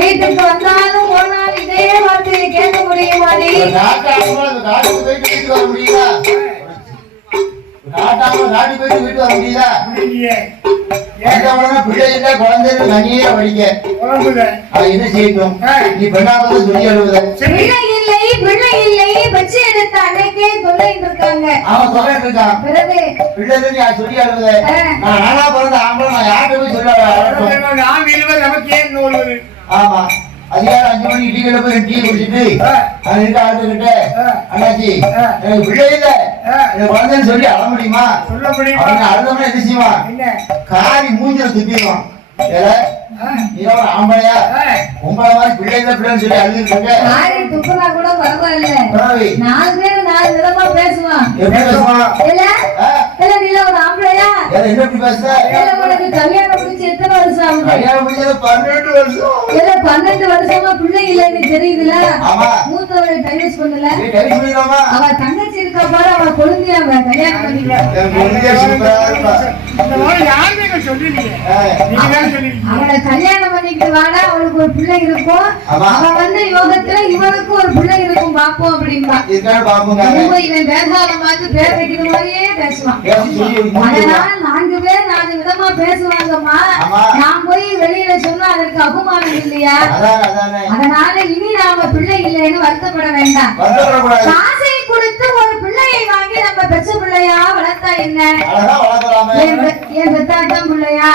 வீட்டுக்கு வந்தாலும் ஒரு நாள் இதே வார்த்தையை கேட்க முடியுமா? என்ன செய்யட்டும்? நீ பெண்ணாவது சொல்லி அழுவத பிள்ளை இல்லை பிள்ளை இல்லை பச்சை எடுத்த அன்னைக்கே சொல்லிட்டு இருக்காங்க. அவன் சொல்லிட்டு இருக்கான் பிள்ளை சொல்லி அழுவத நான் நானா பிறந்த ஆம்பளை நான் யார்கிட்ட போய் சொல்ல? ஆமா அதிகாரம் 5 மணிக்கு டீ கடை போய் டீ குடிச்சிட்டு அழுதுகிட்ட அண்ணாச்சி எனக்கு பிள்ளை இல்ல எனக்கு குழந்தைன்னு சொல்லி அழ முடியுமா? சொல்ல முடியுமா? அழுதவன என்ன செய்வான்? காரி மூஞ்சில துப்பிடுவான். ஆம்பளையா உங்களை மாதிரி பிள்ளைங்க பிள்ளைன்னு சொல்லி அழுதுட்டு துப்புனா கூட பரவாயில்ல. 4 பேர் 4 விதமா பேசுவான். எப்படி பேசுவான்? ஒரு ஆம்பளையா எப்படி பேசுற? உனக்கு கல்யாணம் முடிச்சு எத்தனை வருஷம்? கல்யாணம் முடிச்சது 12 வருஷம். 12 வருஷமா பிள்ளை இல்லைன்னு தெரியுதுல. மூத்தவரை டைவர்ஸ் பண்ணல. அவ தங்கச்சி இருக்கா பாரு, அவ கொழுந்தியா கல்யாணம் பண்ணிக்கலாம். அவளை கல்யாணம் பண்ணிட்டு வாடா, அவளுக்கு ஒரு பிள்ளை இருக்கும். அவ வந்து யோகத்துல இவனுக்கு ஒரு பிள்ளை இருக்கும் பாப்போம் அப்படின்பா. இவன் பேசாதமாக்கு பேர் வைக்கிற மாதிரியே பேசுவான். அதனால 4 பேர் 4 விதமா பேசுவாங்கம்மா. நான் போய் வெளியில சொன்னா அதற்கு அபமானம் இல்லையா? அதனால இனி நாம பிள்ளை இல்லைன்னு வருத்தப்பட வேண்டாம். காசை கொடுத்து ஒரு பிள்ளையை வாங்கி நம்ம பெற்ற பிள்ளையா வளர்த்தா என்ன? என் பெத்தாட்டம் பிள்ளையா?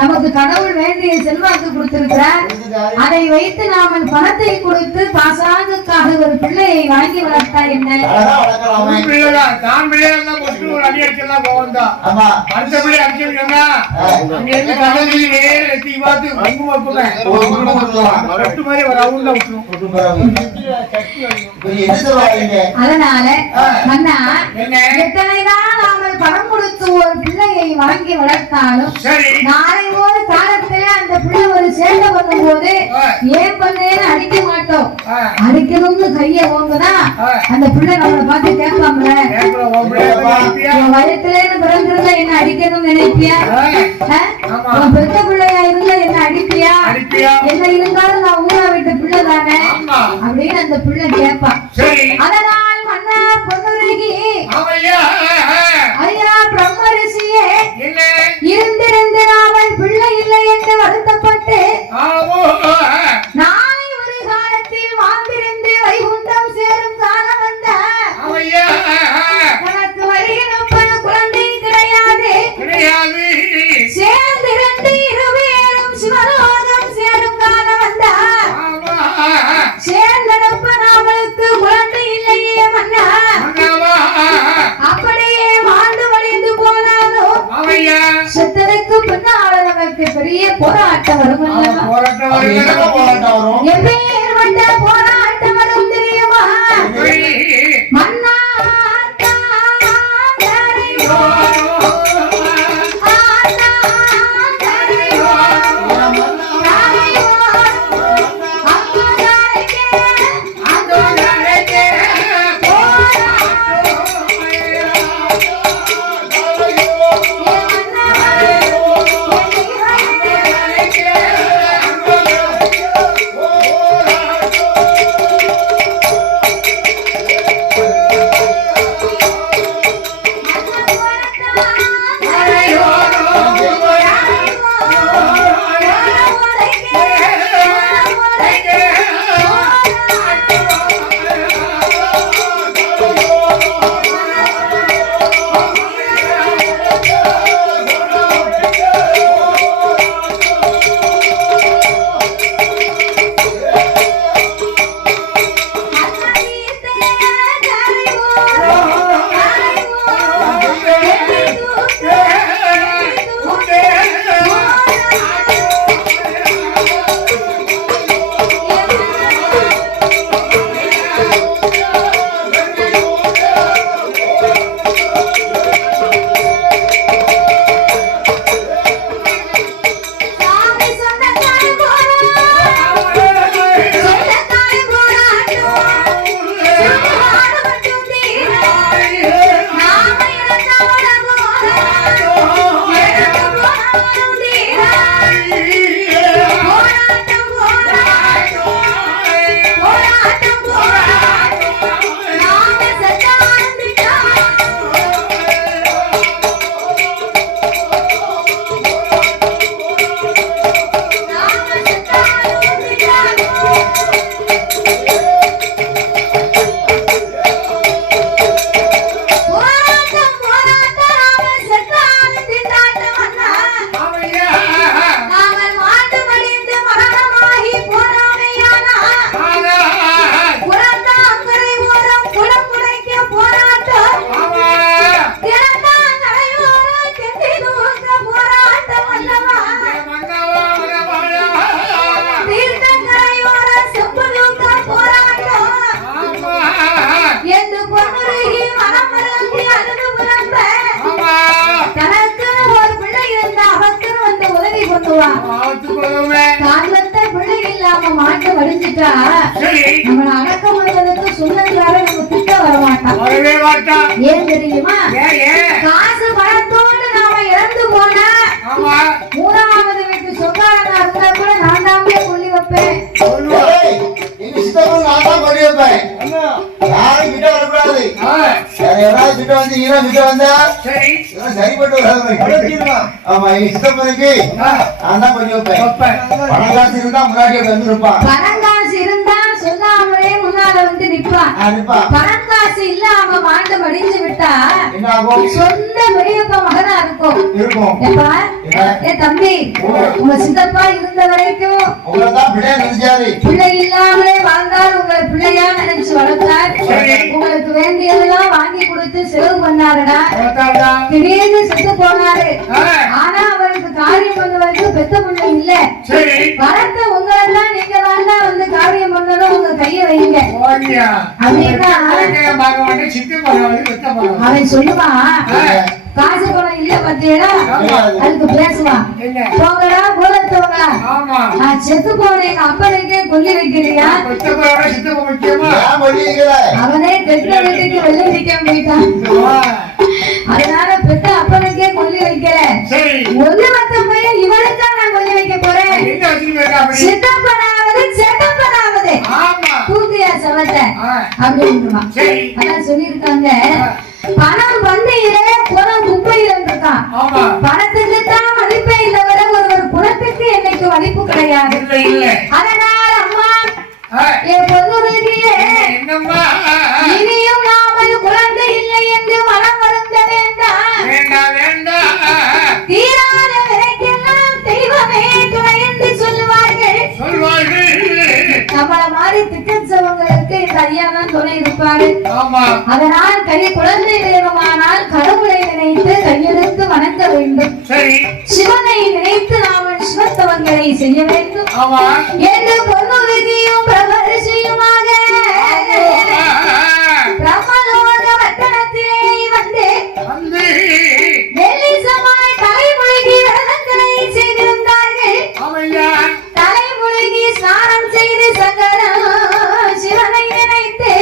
நமக்கு கடவுள் வேண்டிய செல்வாக்கு கொடுத்திருக்கிறார். அதை வைத்து நாம பணத்தை கொடுத்து பாசாங்குக்காக ஒரு பிள்ளையை வாங்கி வளர்த்தா என்ன? அதனால அண்ணா எத்தனைதான் நாமல் பணம் கொடுத்து ஒரு பிள்ளையை வாங்கி வளர்த்தாலும் நாளை ஒரு காலத்துல அந்த பிள்ளை ஒரு சேட்டை பண்ணும் போது ஏன் பண்ணேன்னு அடிக்க மாட்டோம். அடிக்கணும்னு கைய ஓங்குதான் அந்த பிள்ளை நம்மளை பார்த்து கேட்பாங்கல, வயத்துல பிறந்திருந்தா என்ன அடிக்கணும்னு நினைப்பியா? பெத்த பிள்ளையா இருந்தா என்ன அடிப்பியா? என்ன இருந்தாலும் நான் ஊரா விட்டு பிள்ளை தானே அப்படின்னு அந்த பிள்ளை கேட்பா. அதனால் மன்னா பொன்னுருகி ஐயா பிரம்மரிஷியே இருந்திருந்து நாமல் பிள்ளை இல்லை என்று வருத்தப்பட்டு நாளை ஒரு காலத்தில் வாழ்ந்திருந்து வைகுண்டம் சேரும் காலம் வந்த உனக்கு வருகிற குழந்தை கிடையாது. சேர்ந்திருந்து இருவேரும் சிவலோகம் சேரும் காலம் வந்த சேர்ந்தனப்ப நாமளுக்கு குழந்தை இல்லையே மன்னா. அப்படியே வாழ்ந்து வழிந்து போனாலும் செத்தனுக்கு பின்னால் நமக்கு பெரிய போராட்டம் வரும். எப்பேர் வந்த போராட்டம் வரும் தெரியுமா மன்னா? Oh பண்ணுவா. ஆத்துக்குள்ளவே காரணத்தை பிள்ளை இல்லாம மாட்டு வடிஞ்சிட்டா சரி நம்மள அடக்கம் பண்ணுறதுக்கு சொன்னதுக்காக நம்ம திட்ட வர மாட்டான். வரவே மாட்டான். ஏன் தெரியுமா? ஏன் காசு பணத்தோடு நாம இறந்து போனா ஆமா மூணாவது வீட்டு சொந்தக்காரனா இருந்தா கூட நான் தாமே கொல்லி வைப்பேன். ஏய், எங்க சித்தப்பன் நான் தான் கொண்டு வைப்பேன். யாரும் கிட்ட வரக்கூடாது. வேற யாராவது கிட்ட வந்தீங்கன்னா கிட்ட வந்தா சரி இதெல்லாம் சரிப்பட்டு வராது. ஆமா, எங்க சித்தப்பனுக்கு நான் தான் கொண்டு வைப்பேன். பணம் காசு இருந்தா முன்னாடி வந்து இருப்பான். பணங்காசு இருந்தா சொல்லாமலே முன்னால வந்து நிப்பான். நிப்பான். பணங்காசு இல்லாம மாட்டு வடிஞ்சு விட்டா என்ன ஆகும்? சொந்த பெரியப்பா மகனா இருக்கும். இருக்கும். ஏப்பா, ஏ தம்பி, உங்க சித்தப்பா இருந்த வரைக்கும் உங்களதான் பிள்ளைய நினைச்சாரு. பிள்ளை இல்லாமலே வாழ்ந்தால் உங்களை பிள்ளையா நினைச்சு வளர்த்தார். உங்களுக்கு வேண்டியதெல்லாம் வாங்கி கொடுத்து செலவு பண்ணாருடா. திடீர்னு செத்து போனாரு. ஆனா அவருக்கு காரியம் பண்ணுவதற்கு பெத்த பிள்ளை இல்ல. சரி வளர்த்த உங்களெல்லாம் நீங்க தாண்டா வந்து காரியம் பண்ணணும், உங்க கைய வைங்க அப்படின்னா அவன் சொல்லுவான். காசு பணம் இல்ல பத்தியடா, அதுக்கு பேசுவான். போங்கடா போலத்தவங்களா, நான் செத்து போனேன் எங்க அப்பனுக்கே கொல்லி வைக்கிறியா? ஏன் கொல்லிக்கிறீங்க? அவனே பெற்ற வீட்டுக்கு வெள்ளை நிக்க போயிட்டான். அதனால பெற்ற அப்பனுக்கே கொல்லி வைக்கல. ஒண்ணு மத்த பையன் இவனுக்கா நான் கொல்லி வைக்க போறேன். சித்தப்பனாவது செட்டப்பனாவது தூக்கியா சவத்தை அப்படின்றான். அதான் சொல்லியிருக்காங்க, பணம் வண்டியிலே குணம் குப்பையில இருக்கான். பணத்துக்கு தான் மதிப்பே இல்லவர ஒருவர் குணத்துக்கு என்னைக்கு மதிப்பு கிடையாது. அதனால அம்மா என் பொண்ணுடைய இனியும் நாமல் குழந்தை இல்லை என்று மனம் வருந்த வேண்டாம். தீராத விலைக்கெல்லாம் தெய்வமே துணை என்று சொல்லுவார்கள். நம்மள மாதிரி திட்டச்சவங்களுக்கு இந்த ஐயா தான் துணை இருப்பாரு. அதனால் கை குழந்தை வேணுமானால் கடவுளை நினைத்து கையெழுத்து வணங்க வேண்டும். சிவனை நினைத்து நாம் சிவத்தவங்களை செய்ய வேண்டும் என்று பொன்னுறுதியும் பிரபரிசியுமாக பிரம்மலோக வட்டணத்திலே வந்து வெள்ளிசமாய் தலைமுழுகி ரதங்களை செய்திருந்தார்கள். தலைமுழுகி ஸ்நானம் செய்து சங்கரன் சிவனை நினைத்து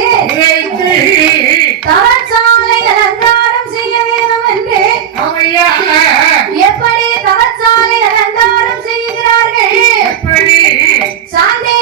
தவச்சாலை அலங்காரம் செய்ய வேண்டும் என்று எப்படி தவச்சாலை அலங்காரம் செய்கிறார்கள்? சாந்தி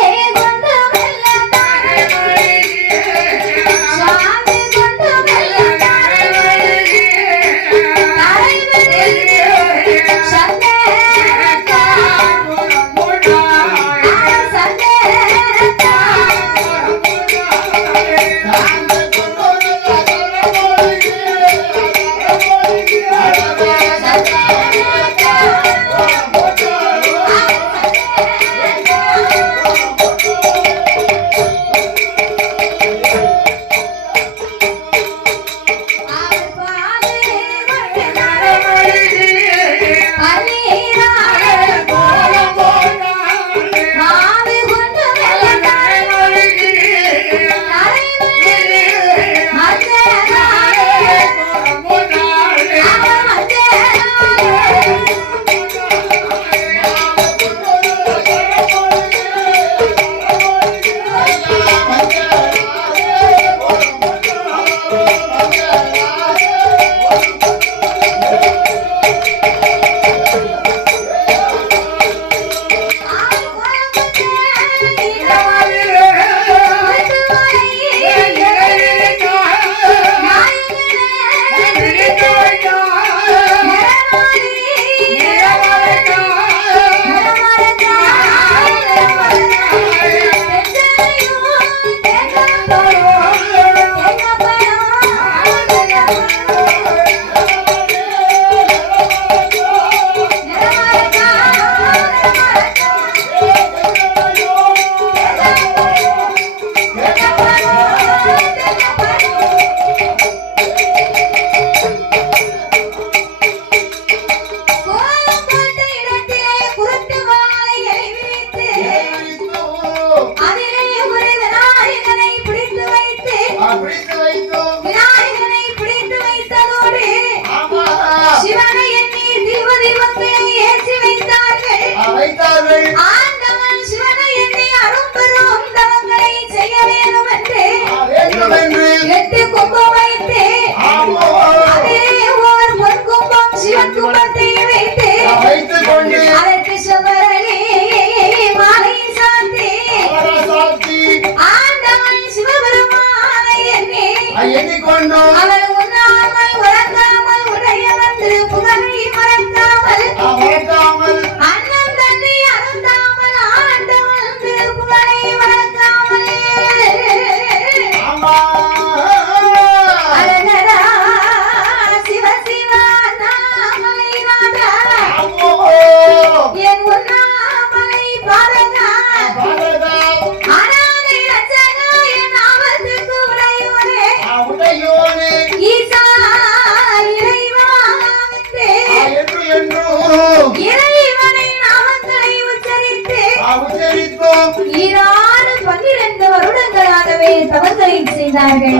ஈராறு 12 வருடங்களாகவே தவங்களை செய்தார்கள்.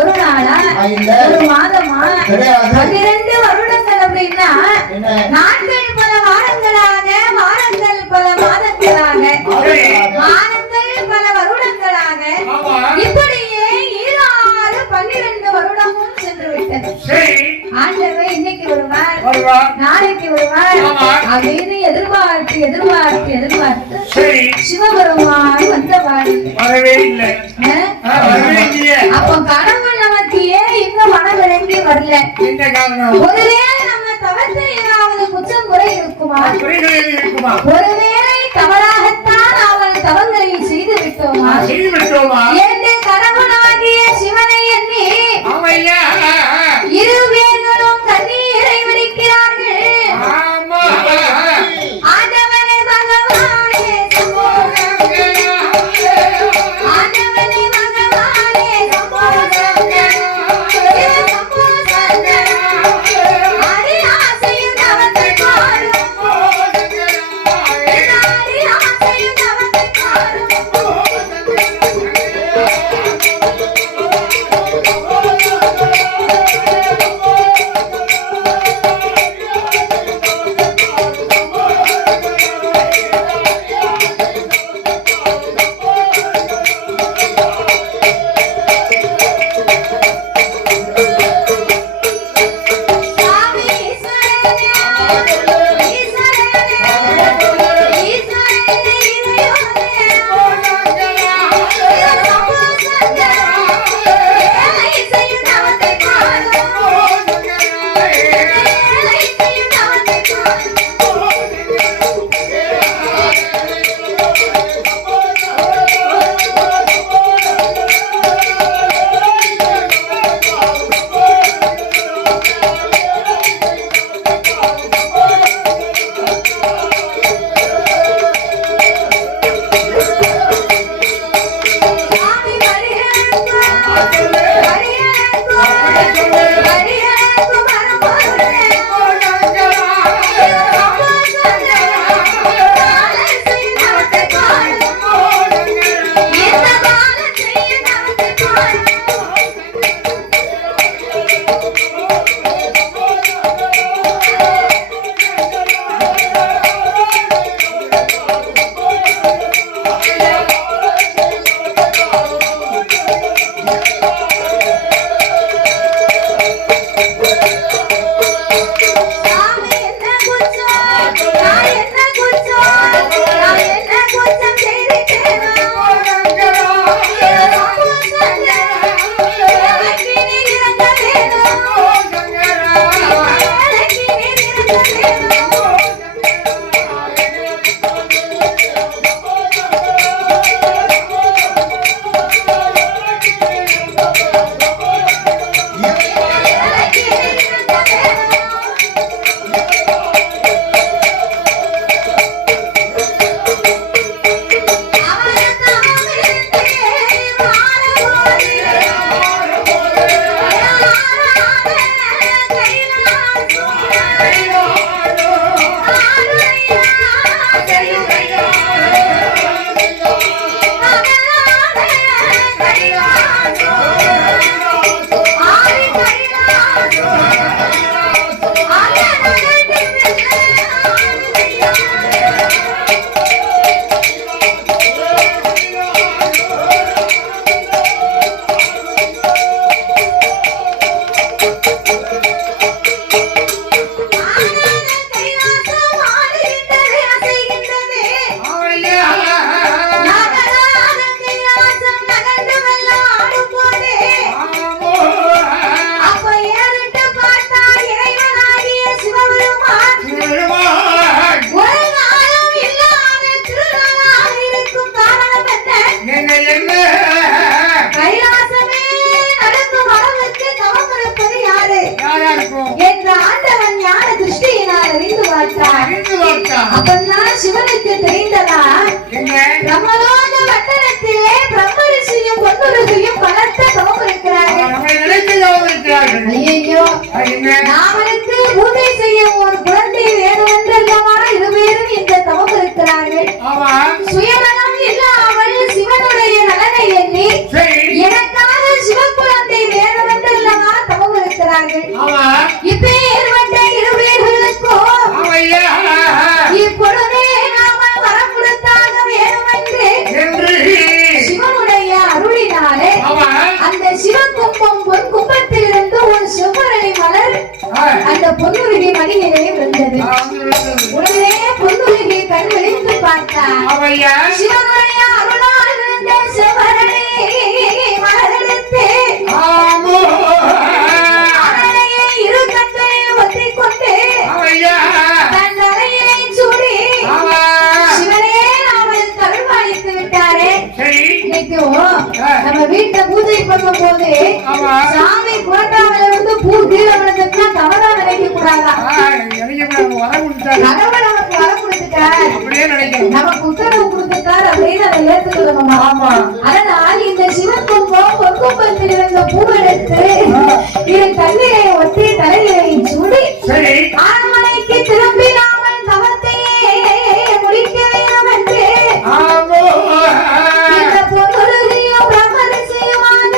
ஒரு நாளா ஒரு மாதமா 12 வருடங்கள் அப்படின்னா நாட்கள் பல வாரங்களாக, வாரங்கள் பல மாதங்களாக, மாதங்கள் பல வருடங்களாக, இப்படியே ஈராறு 12 வருடமும் சென்று விட்டது. ஆண்டவர் இன்னைக்கு வருவார், நாளைக்கு வருவார் அப்படின்னு எதிர்பார்த்து எதிர்பார்த்து எதிர்பார்த்து சிவபெருமான் வந்தவாறு வரவே இல்லை. அப்ப கடவுள் நமக்கு ஏன் இன்னும் மனம் விளங்கி வரல? என்ன காரணம்? ஒருவேளை நம்ம தவத்தில் ஏதாவது குற்றம் குறை இருக்குமா? ஒருவேளை தவறாகத்தான் அவன் தவங்களை செய்து விட்டோமா? என்று கடவுளாகிய சிவனை எண்ணி இரு பேர்களும் கண்ணீரை வடிக்கிறார்கள். ஆண்டவனே பகவானே சம்போ, ஆண்டவனே பகவானே சம்போ அடி ஆசையும் தவத்தை பாரும், அடி ஆசையும் தவத்தை பாரும். சாமி ஈஸ்வரனே, ஈஸ்வரனே, ஈஸ்வரனே இறையோனே, சம்போ சங்கரா, ஏழை செய்யும் தவத்தை பாரும், ஏழை செய்யும் தவத்தை பாரும். சாமி வரிகளுக்கு, வரிகளுக்கு, வரிகளுக்கு மரபொருளே, சம்போ சங்கரா, ஏழை செய்யும் தவத்தை பாரும், இந்த காலம் செய்யும் தவத்தை பாரும். சாமி என்ன குற்றம், நான் என்ன குற்றம், நான் என்ன குற்றம் செய்திட்டேனோ? சம்போ சங்கரா, ஏழைக்கு நீர் இறங்க வேணும், ஏழைக்கு நீர் இறங்க வேணும். ஏழைக்கு நீர் இறங்க வேணும். அப்பந்தான் சிவனுக்கு தெரிந்ததா பிரம்மலோக வட்டத்திலே பிரம்மரிஷியும் பொன்னுருகையும் பலத்த தவம் இருக்கிறார்கள். ஐயோ, நாமளுக்கு பூஜை செய்ய ஒரு குழந்தை வேணும் என்றல்லவா இருவேரும் இந்த தவம் இருக்கிறார்கள். சுயநலம் மடியிலே விழுந்தது. உடனே பொன்னுருகி கண் விழித்து பார்த்தார். சிவனுடைய அருளால் விழுந்த செவரனே மலரெடுத்து அவனையே இரு கண்களில் ஒத்திக் கொண்டு தன் தலையிலே சூடி சிவனே அவள் கருள்வாளித்து விட்டாரே. இன்னைக்கு நம்ம வீட்டுல பூஜை பண்ணும் போது சாமி போட்டாவில இருந்து பூ கீழே விழுந்துட்டா தவறா நினைக்க கூடாதா? கடவுள் நமக்கு வர கொடுத்துட்டார், நமக்கு உத்தரவு கொடுத்துட்டார் அப்படின்னு அதை ஏற்றுக்கணுமா? அதனால் இந்த சிவன் கும்பம் பொற்கும்பத்தில் இருந்த பூ எடுத்து இரு கண்ணிலே ஒட்டி தலையிலே சூடி அரண்மனைக்கு திரும்பி நாமல் தவத்தை முடிக்க வேண்டும் என்று இந்த பொன்னுருகியும் பிரம்மரிசியுமாக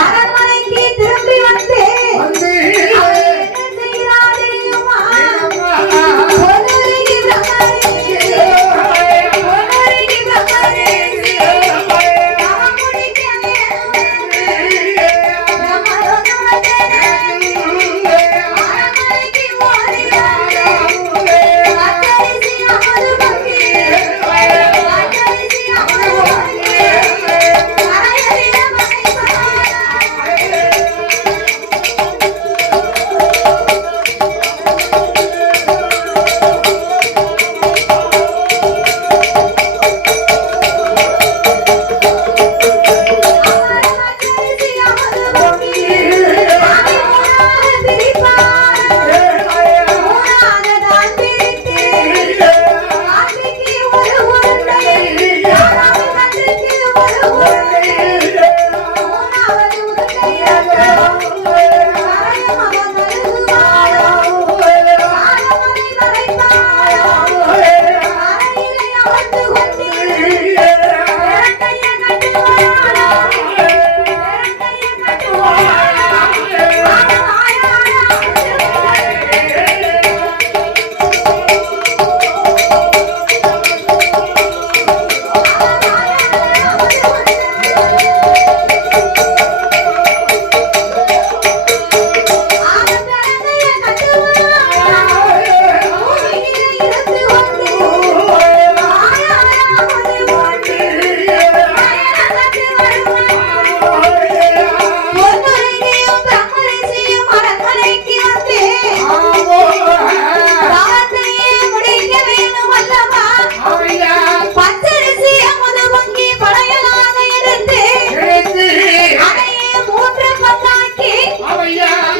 அரண்மனைக்கு திரும்பி வந்து அவர் என்ன செய்கிறார் தெரியுமா? பொன்னுருகி பிரம்மரிசி தவம் முடிக்க வேண்டும் அரண்மனைக்கு ஓடினார். அச்சரிசி அமது பங்கி அச்சரிசி அமது பங்கி அரையறிய மனைப்பார். அச்சரிசி அமது பங்கி மூணாக பிரிப்பார். மூணாக தான் பிரித்து ஆசைக்கு ஒரு உருண்டை, ஆறாவது கண்ணுக்கு ஒரு உருண்டை, மூணாவது உருண்டையாக கரையும் அவன் அழுகுவாள். சாதமனை மறைப்பாள். அறையிலே அமர்ந்து கொண்டு இரட்டைய கட்டுவாள். இரட்டைய கட்டுவாள்.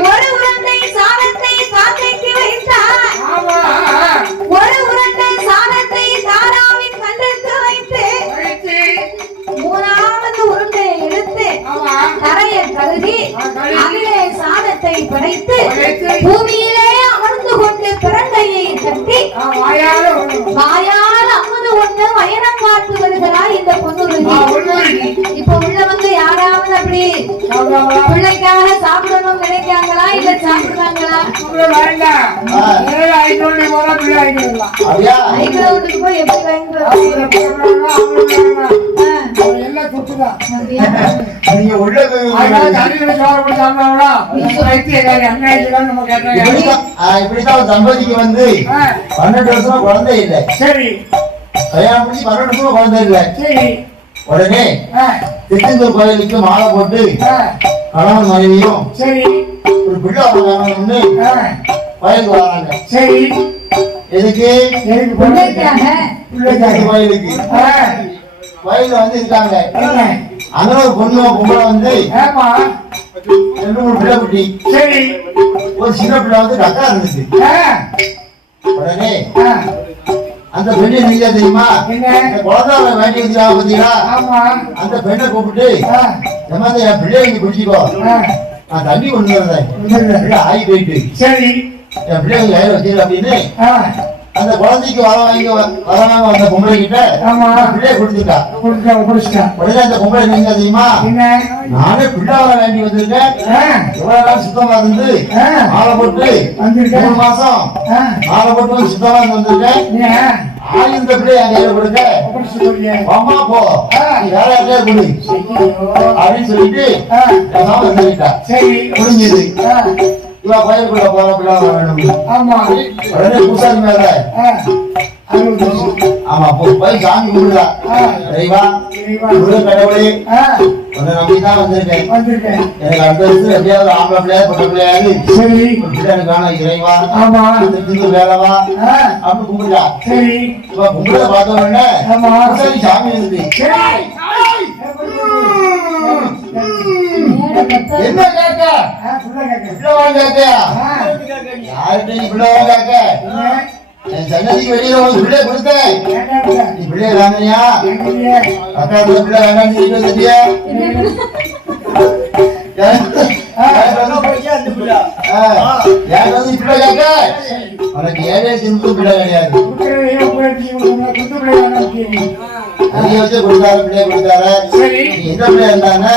ஒரு உருண்டை சாதத்தை சாக்கைக்கு வைத்தார். ஒரு உருண்டை சாதத்தை தாராவின் கண்ணுக்கு வைத்து மூணாவது உருண்டையை எடுத்து தரையை கழுவி அதிலே சாதத்தை படைத்து பூமியிலே அமர்ந்து கொண்டு பிறந்தையை கட்டி வாயால் அமுது ஒண்ணு வயனம் காத்து வருகிறார் இந்த பொன்னுருகி. இப்ப உள்ளவங்க யாராவது அப்படி பிள்ளைக்காக சாப்பிடணும் நினைக்காங்களா இல்ல சாப்பிடுறாங்களா? ஐக்கிரவுண்டுக்கு போய் எப்படி நீங்க உள்ள இப்படித்தான் தம்பதிக்கு வந்து 12 வருஷமா குழந்தை இல்லை. சரி, கல்யாணம் பண்ணி 12 வருஷமா குழந்தை இல்லை. சரி, உடனே திருச்செந்தூர் கோயிலுக்கு மாலை போட்டு கணவன் மனைவியும் சரி, ஒரு பிள்ளை வாங்கணும்னு கோயிலுக்கு வராங்க. சரி, எதுக்கு? பிள்ளைக்காக கோயிலுக்கு கோயில வந்து இருக்காங்க. அங்க ஒரு பொம்பளை வந்து 2-3 பிள்ளை குட்டி, சரி, ஒரு சின்ன பிள்ளை வந்து கக்கா இருந்துச்சு. உடனே அந்த பெண்ணை நீங்க தெரியுமா, குழந்தை வேண்டி வச்சுக்காக பார்த்தீங்களா, அந்த பெண்ணை கூப்பிட்டு என் பிள்ளைய நீ குடிச்சிக்கோ, நான் தண்ணி கொண்டு வரேன் ஆகி போயிட்டு சரி, என் பிள்ளைங்க கையில வச்சிரு அப்படின்னு அந்த குழந்தைக்கு வரவாங்க வந்த பொம்பளை கிட்ட பிள்ளைய கொடுத்துட்டா. உடனே அந்த பொம்பளை நீங்க தெரியுமா, நானே பிள்ளை வர வேண்டி வந்திருக்கேன், எவ்வளவு நாள் சுத்தமா இருந்து மாலை போட்டு 3 மாசம் மாலை போட்டு சுத்தமா வந்திருக்கேன், இந்த பிள்ளை என் கையில கொடுக்க அம்மா போ நீ வேற யாரையா கொடு அப்படின்னு சொல்லிட்டு வந்துட்டா. முடிஞ்சது. இவ கோயிலுக்குள்ள போறப்பட வேணும். ஆமா உடனே பூசாரி மேல ஆமா போய் சாமி கும்பிடுதா. இறைவா முருக கடவுளே உன்னை நம்பிதான் வந்திருக்கேன். எனக்கு அடுத்த வருஷம் எப்படியாவது ஆம்பளை பிள்ளையா பொட்ட பிள்ளையாவது சரி பிள்ளை காண இறைவா ஆமா வேலைவா அப்படின்னு கும்பிடுறா. சரி இவ கும்பிட பார்த்த உடனே ஆமா பூசாரி சாமி இருக்கு. என்ன கேட்க யார்கிட்ட நீ பிள்ளை கேட்க? என் சன்னதிக்கு வெளியில உனக்கு பிள்ளை கொடுத்தேன். நீ பிள்ளை வாங்கினியா? அக்கா பிள்ளை வேண்டாம் சொல்லியா? உனக்கு ஏழை திரும்ப பிள்ளை கிடையாது. வச்சு கொடுத்தாரு பிள்ளை கொடுத்தாரு. எந்த பிள்ளை இருந்தாங்க?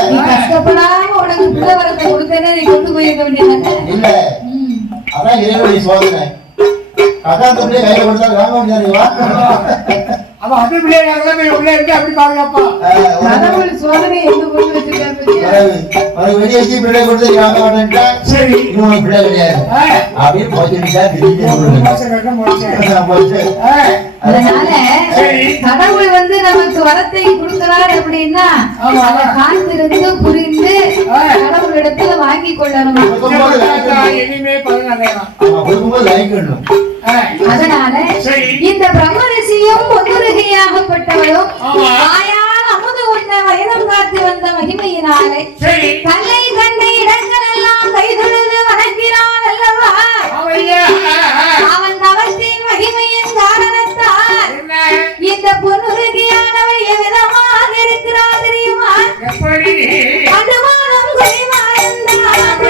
இல்ல அதான் இறைவனுடைய சோதனை. அதான் பிள்ளை கையில கொடுத்தா வாங்க முடியாது. அது பிள்ளைங்க உள்ள இருக்கு அப்படி பாதுகாப்பா வெளியே வச்சு பிள்ளை கொடுத்து வாங்க மாட்டேன். சரி இன்னும் பிள்ளை கிடையாது அப்படின்னு போச்சுட்டா அதனால கடவுள் வந்து நமக்கு வரத்தை கொடுக்கிறார் அப்படின்னா காத்திருந்து புரிந்து கடவுள் இடத்துல வாங்கி கொள்ளணும். அதனால இந்த பிரம்மரிஷியும் ஒன்றுகையாகப்பட்டவளும் ஆயால் அமுது உண்ண வயதம் காத்து வந்த மகிமையினாலே கல்லை கண்ட இடங்கள் எல்லாம் கைதொழுது வணங்கினான் அல்லவா. அவன் தவத்தின் மகிமையின் காரணத்தால் இந்த பொன்னுருகியானவள் எவ்விதமாக இருக்கிறார் தெரியுமா? அனுமானம் குடிமறந்தார்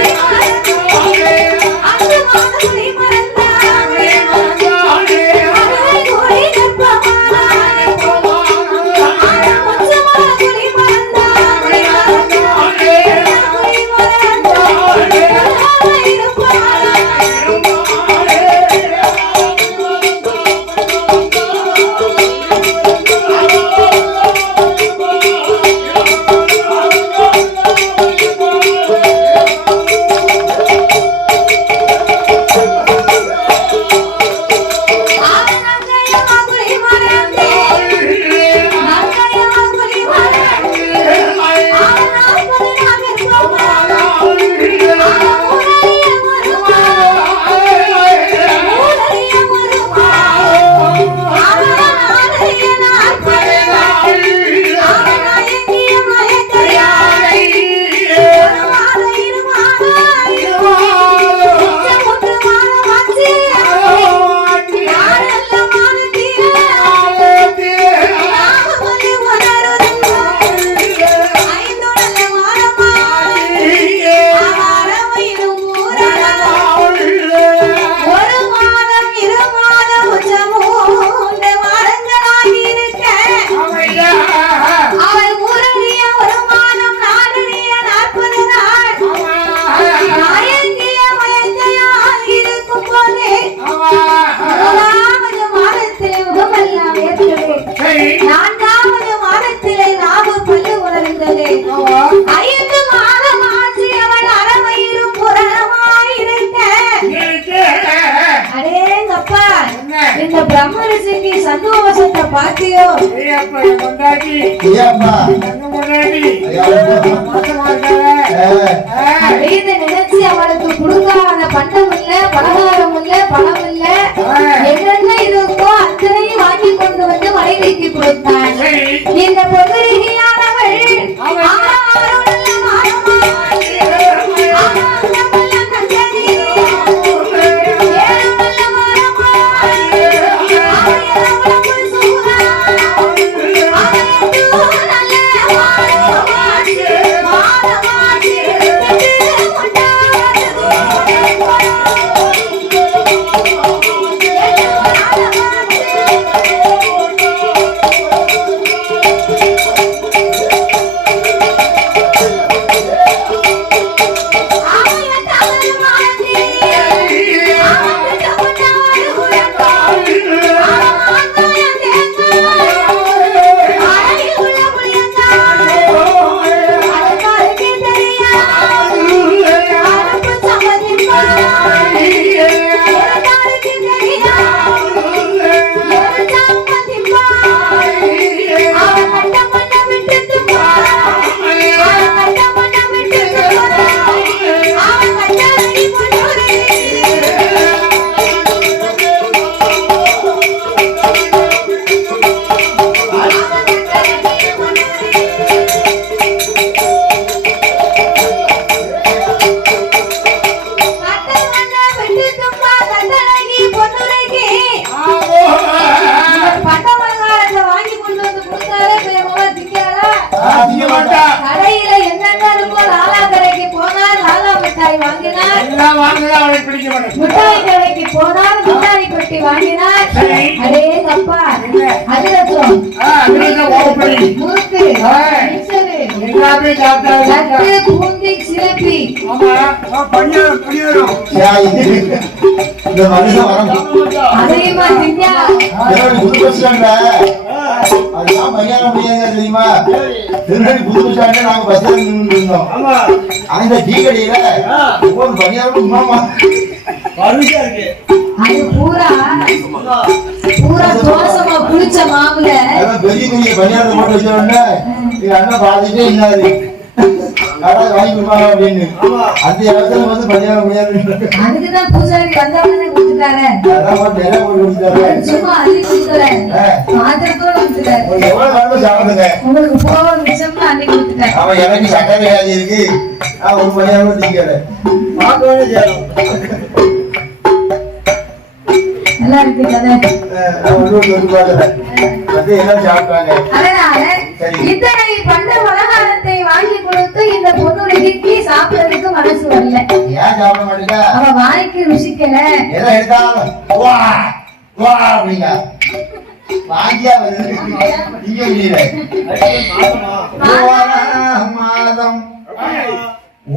நான்காவது மாதத்திலே நாவு பல்லு உணர்ந்தது. 5 மாதம் ஆட்சி அவள் அறவயிரும் புரணமாயிருக்க. அடேங்கப்பா இந்த பிரம்மரிஷிக்கு சந்தோஷத்தை பார்த்தியோ? அப்படின்னு நினைச்சு அவளுக்கு கொடுக்காத பண்டம் இல்ல, பலகாரம் இல்ல, பணம் இல்ல, என்னென்ன இருக்கோ அத்தனையும் வாங்கி கொண்டு வந்து மனைவிக்கு கொடுத்தாள். இந்த பொதுரிகையானவள் இதெல்லாம் வாங்கினா அவளுக்கு பிடிக்க மாட்டேன். மிட்டாய் கடைக்கு போனால் மிட்டாய் பெட்டி வாங்கினார். அடே அப்பா அதிரசம் முறுக்கு எல்லாமே சாப்பிட்டா லட்டு பூந்தி சிலப்பி. இந்த மனுஷன் வரணும். அதையுமா திங்கா புது பஸ் ஸ்டாண்ட்ல அதுதான் பையன் முடியாதுங்க தெரியுமா? திருநெல்வேலி புது பஸ் ஸ்டாண்ட்ல நாங்க பஸ்ல இருந்தோம். அந்த டீ கடையில ஒவ்வொரு பையனும் உமாமா அது பூரா தோசமா புளிச்ச மாவுல பெரிய பெரிய பையனை போட்டு வச்சோடனே எங்க அண்ணன் பார்த்துட்டே இல்லாது யாராவது வாங்கி கொடுப்பாங்க அப்படின்னு அந்த இடத்துல வந்து பையன் முடியாது. அதுக்குதான் பூஜாரி வந்தவனே கொடுத்துட்டாரு. சும்மா அள்ளி கொடுக்கல பாத்திரத்தோட கொடுத்துட்டாரு. எவ்வளவு வேணும் சாப்பிடுங்க. உங்களுக்கு போக மிச்சம்னு அள்ளி கொடுத்துட்டாரு. அவன் எனக்கு சக்கரை வியாதி இருக்கு நான் ஒரு பையன் திங்கல நல்லா இருக்கு கதை. அதனால இத்தனை பண்ட பலகாரத்தை வாங்கி கொடுத்து இந்த பொண்ணுக்கு சாப்பிடறதுக்கு மனசு வரல. ஏன் சாப்பிட மாட்டேங்க? அவ வாய்க்கு ருசிக்கல. எதை எடுத்தாலும் வா வா அப்படிங்க வாங்கியா வருது நீங்க முடியல. மாதம்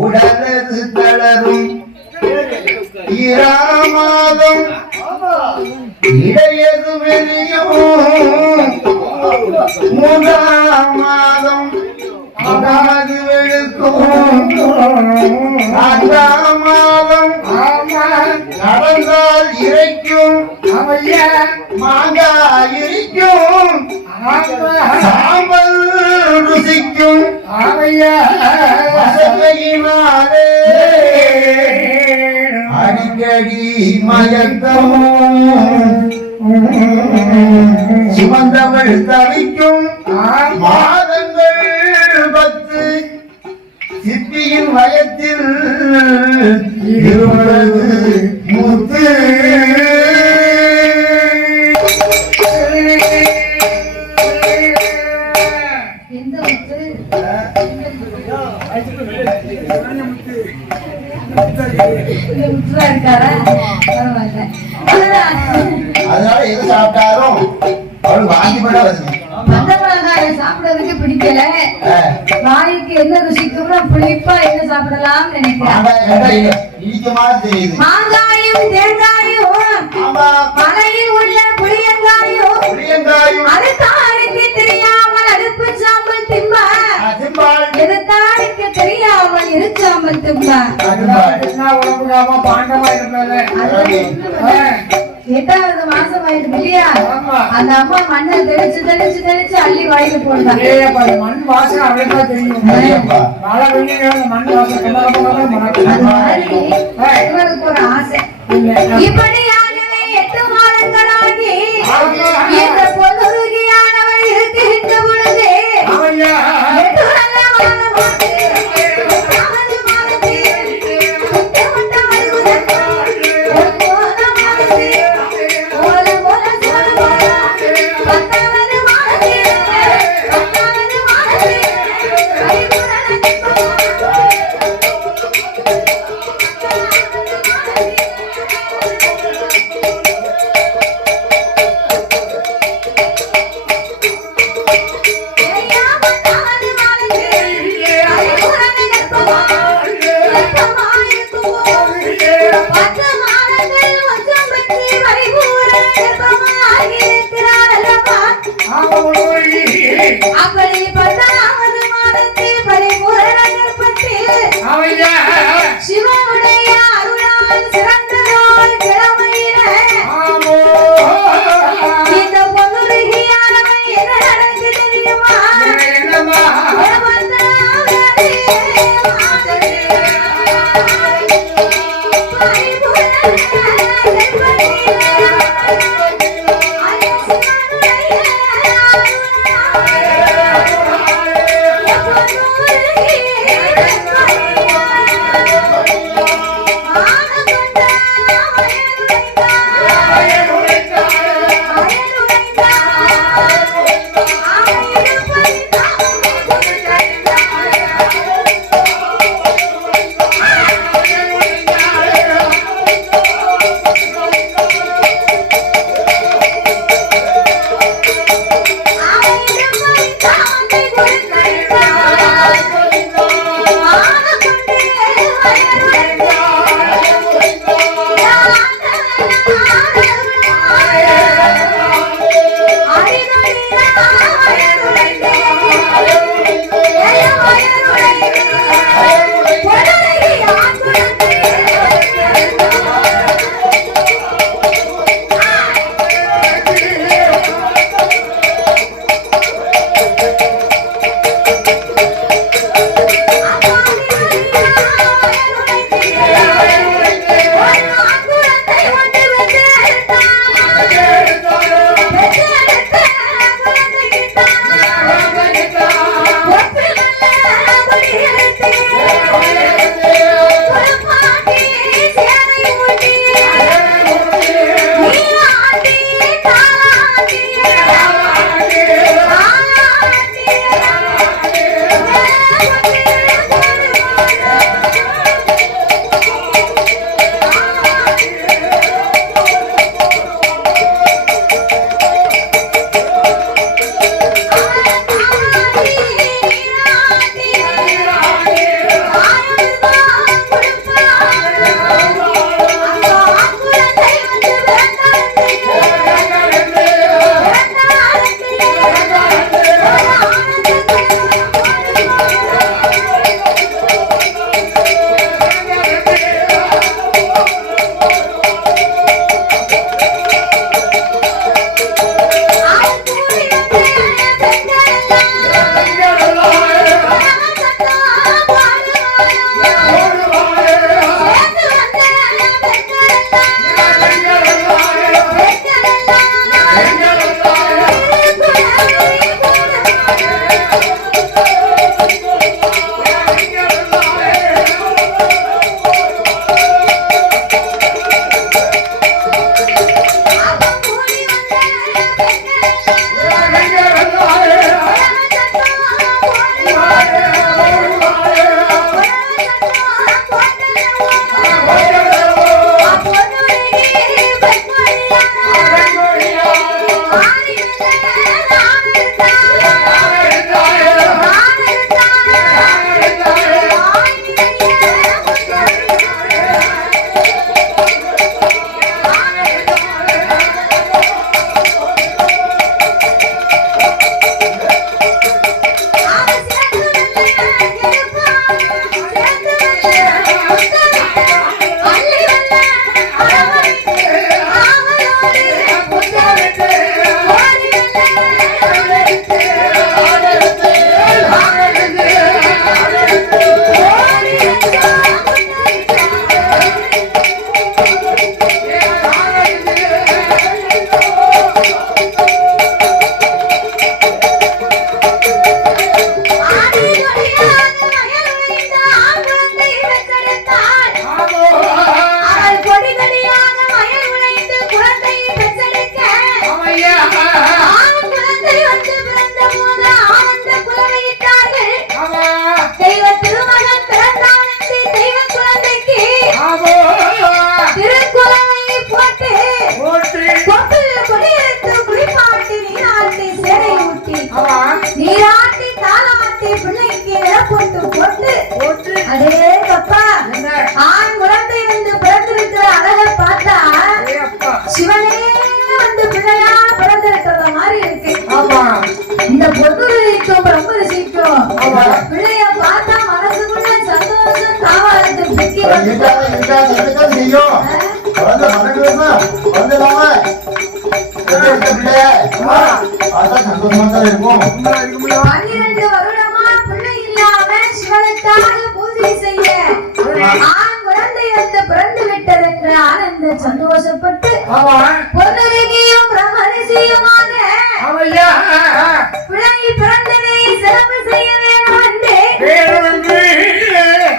உடலது தளரும் ஈராமாதம் இடையது வெளியும் மூன்றாம் மாதம் அதாவது வெளுக்கும் நான்காம் மாதம் நடந்தால் இறைக்கும் மாங்காய் இருக்கும் சாம்பல் ருசிக்கும் வசதியினாலே அடிக்கடி மயக்கமும் சுமந்தவள் தவிக்கும் மாதங்கள் 10 சிப்பியின் வயத்தில் 20 முத்து. எந்த முத்து? முத்துவா இருக்காரா? பரவாயில்ல. அதனால எது சாப்பிட்டாலும் அவள் வாங்கி போட வருது. பண்ட பலகாரம் சாப்பிடறதுக்கு பிடிக்கல. வாய்க்கு என்ன ருசிக்கும்னா புளிப்பா என்ன சாப்பிடலாம் நினைக்கிறேன். மாங்காயும் தேங்காயும் மலையில் உள்ள புளியங்காயும் அதுதானுக்கு தெரியாமல் அடுப்பு சாம்பல் திம்பா எதுதானுக்கு தெரியாமல் இருச்சாம்பல் திம்பா. எட்டாவது மாசம் ஆயிடுது இல்லையா? அந்த அம்மா மண்ணை தெளிச்சு தெளிச்சு தெளிச்சு அள்ளி வாயில போடுறாங்க. மண் வாசனை அப்படியே தெரியும். மழை வெள்ளி மண் வாசனை இவருக்கு ஒரு ஆசை. இப்படியாகவே 8 மாதங்களாகி இந்த பொதுருகியானவள் இருக்கின்ற பொழுது 8 நல்ல மாதமாக சந்தோஷப்பட்டு பொன்னரகியும் பிரம்மரிசியுமாக பிள்ளை பிறந்ததை சிறப்பு செய்ய வேண்டும் என்று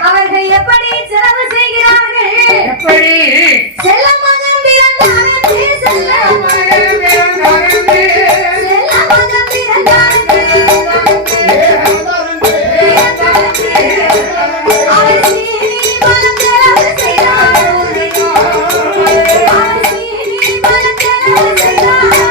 அவர்கள் எப்படி சிறப்பு செய்கிறார்கள்? செல்ல மகன் பிறந்தாரே, செல்ல மகன் பிறந்தாரே, செல்ல மகன் பிறந்தாரே, அவர் சீனி மலர்ந்தது செய்தார், அவர் சீனி மலர்ந்தது செய்தார்.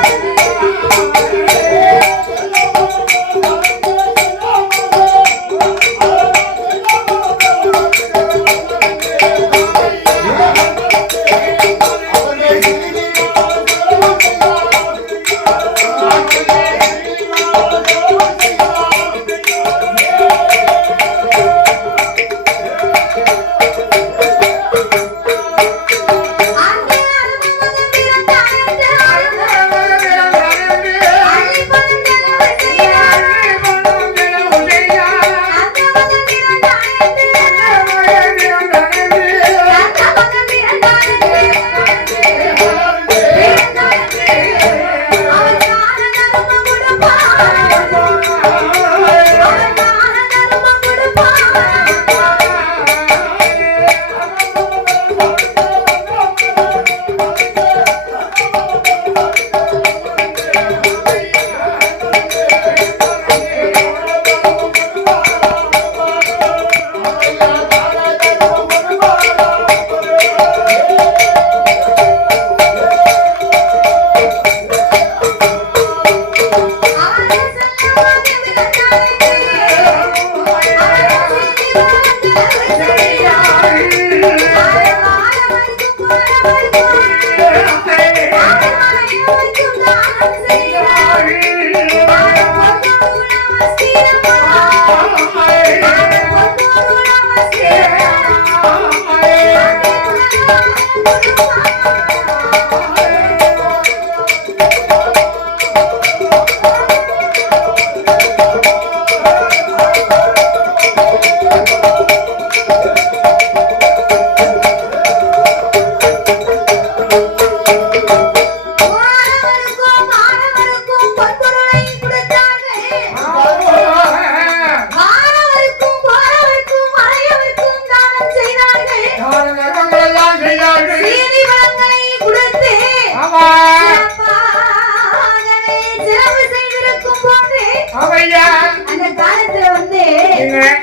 அந்த காலத்துல வந்து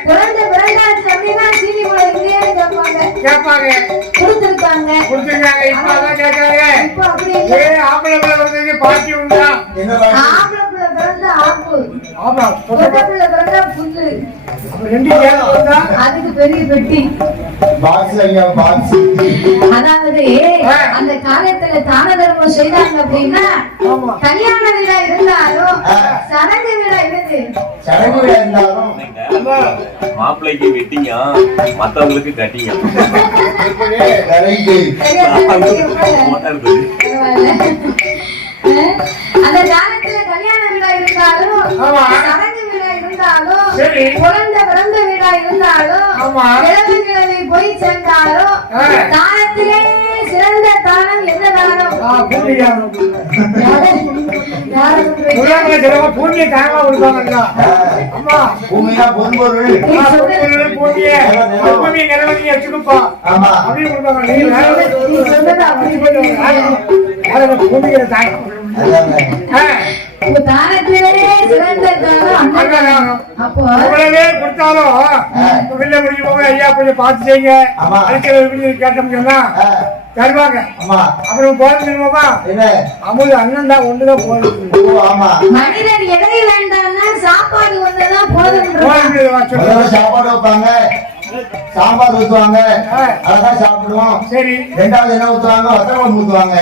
பிறந்த பிறந்தாச்சு அப்படின்னா சீனி போல இல்லையான்னு கேட்பாங்க. கேட்பாங்க கொடுத்திருக்காங்க. இப்ப அதான் கேட்கறாங்க. இப்போ அப்படி இல்லை. ஆம்பளை பிள்ளை வந்து பாட்டி உண்டா? என்ன பாட்டி? ஆம்பளை பிள்ளை பிறந்தா ஆப்பு, ஆமா, பொட்டை பிள்ளை பிறந்தா புல்லு. அப்ப ரெண்டு சேர்ந்து வந்தா அதுக்கு பெரிய பெட்டி. பாக்ஸ் ஐயா பாக்ஸ். அதாவது அந்த காலத்துல தான தர்மம் செய்தாங்க அப்படின்னா ஆமா. கல்யாண விழா இருந்தாலும் சடங்கு விழா இருந்து சடங்கு விழா இருந்தாலும் மாப்பிள்ளைக்கு வெட்டிங்க மத்தவங்களுக்கு கட்டிங்க அந்த காலத்துல கல்யாண விழா இருந்தாலும் சடங்கு விழா இருந்தாலும் சரி. குழந்தை பிறந்த விழா இருந்தாலும் ஆமா. கிழமை கிழமை போய் சேர்ந்தாலும் தானத்திலே சிறந்த தானம் என்ன தானம்? பூமியை தானமா கொடுப்பாங்க. அம்மா பூமியா பொன்பொருள். பூமியை நிலவதியை வச்சுருப்பா ஆமா. அப்படின்னு கொடுப்பாங்க. பூமியை தானம் உங்க தானத்திலே சிறந்த தானம் அன்னதானம். அப்போ அவ்வளவே கொடுத்தாலும் வெளில முடிஞ்சு போக ஐயா கொஞ்சம் பார்த்து செய்யுங்க ஆமா. கேட்டோம் சொன்னா தருவாங்க. ஆமா. அப்புறம் போதுமா என்ன அமுது அண்ணன் தான் ஒண்ணுதான் போதும். ஓ, ஆமா. மனிதன் எதை வேண்டாம்னா சாப்பாடு ஒண்ணுதான் போதும். முதல்ல சாப்பாடு வைப்பாங்க, சாம்பார் ஊத்துவாங்க, அதான் சாப்பிடுவோம். சரி. ரெண்டாவது என்ன ஊத்துவாங்க? வத்தக்குழம்பு ஊத்துவாங்க,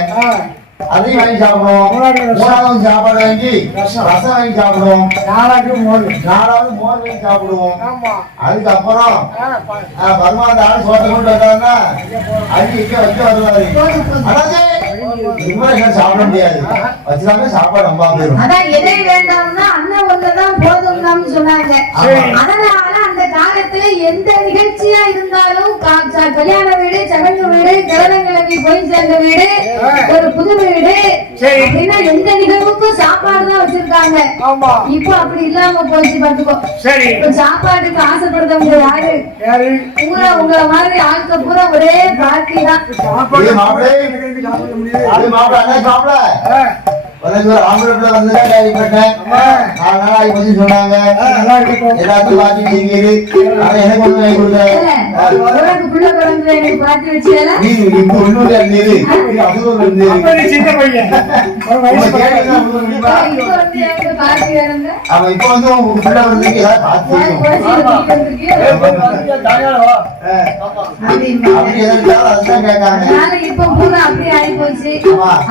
அதையும் வாங்கி சாப்பிடுவோம். மூணாவது சாப்பாடு வாங்கி ரசம் வாங்கி சாப்பிடுவோம். நாலாவது மோர் வாங்கி சாப்பிடுவோம். ஆமா. அதுக்கப்புறம் வருமானம் ஆள் சோத்தை கொண்டு வந்தாருன்னா அடி இங்க வைக்க வருவாரு. அதாவது என்ன சாப்பிட முடியாது, வச்சுதாங்க சாப்பாடு ரொம்ப போயிடும். அதான் எதை வேண்டாம்னா அண்ணன் ஒண்ணுதான் போதும்னு சொன்னாங்க. அதனால அந்த காலத்துல எந்த நிகழ்ச்சியா இருந்தாலும் கல்யாண வீடு, சடங்கு வீடு, கிழமை போய் சேர்ந்த வீடு, ஒரு புது வீடு அப்படின்னா எந்த நிகழ்வுக்கும் சாப்பாடு தான் வச்சிருக்காங்க. இப்ப அப்படி இல்லாம போச்சு பாத்துக்கோ. இப்ப சாப்பாட்டுக்கு ஆசைப்படுறவங்க யாரு? பூரா உங்களை மாதிரி ஆட்கள் பூரா ஒரே பார்ட்டி தான். ஆம்பளை வந்து கேள்விப்பட்டேன். 4 நாளாகி போச்சு சொன்னாங்க. எல்லாத்தையும் பார்த்து எனக்கு ஒண்ணு வாங்கி கொடுத்தேன். உனக்கு புள்ள பிறந்து எனக்கு பார்த்து வச்சேல இப்ப ஒண்ணு நீரு சின்ன பையன் பார்த்து வேணுங்க. அவன் இப்ப வந்து உங்க பிள்ளை வந்து ஏதாவது பார்த்து அதுதான் கேட்காங்க. இப்ப பூரா அப்படி ஆகி போச்சு.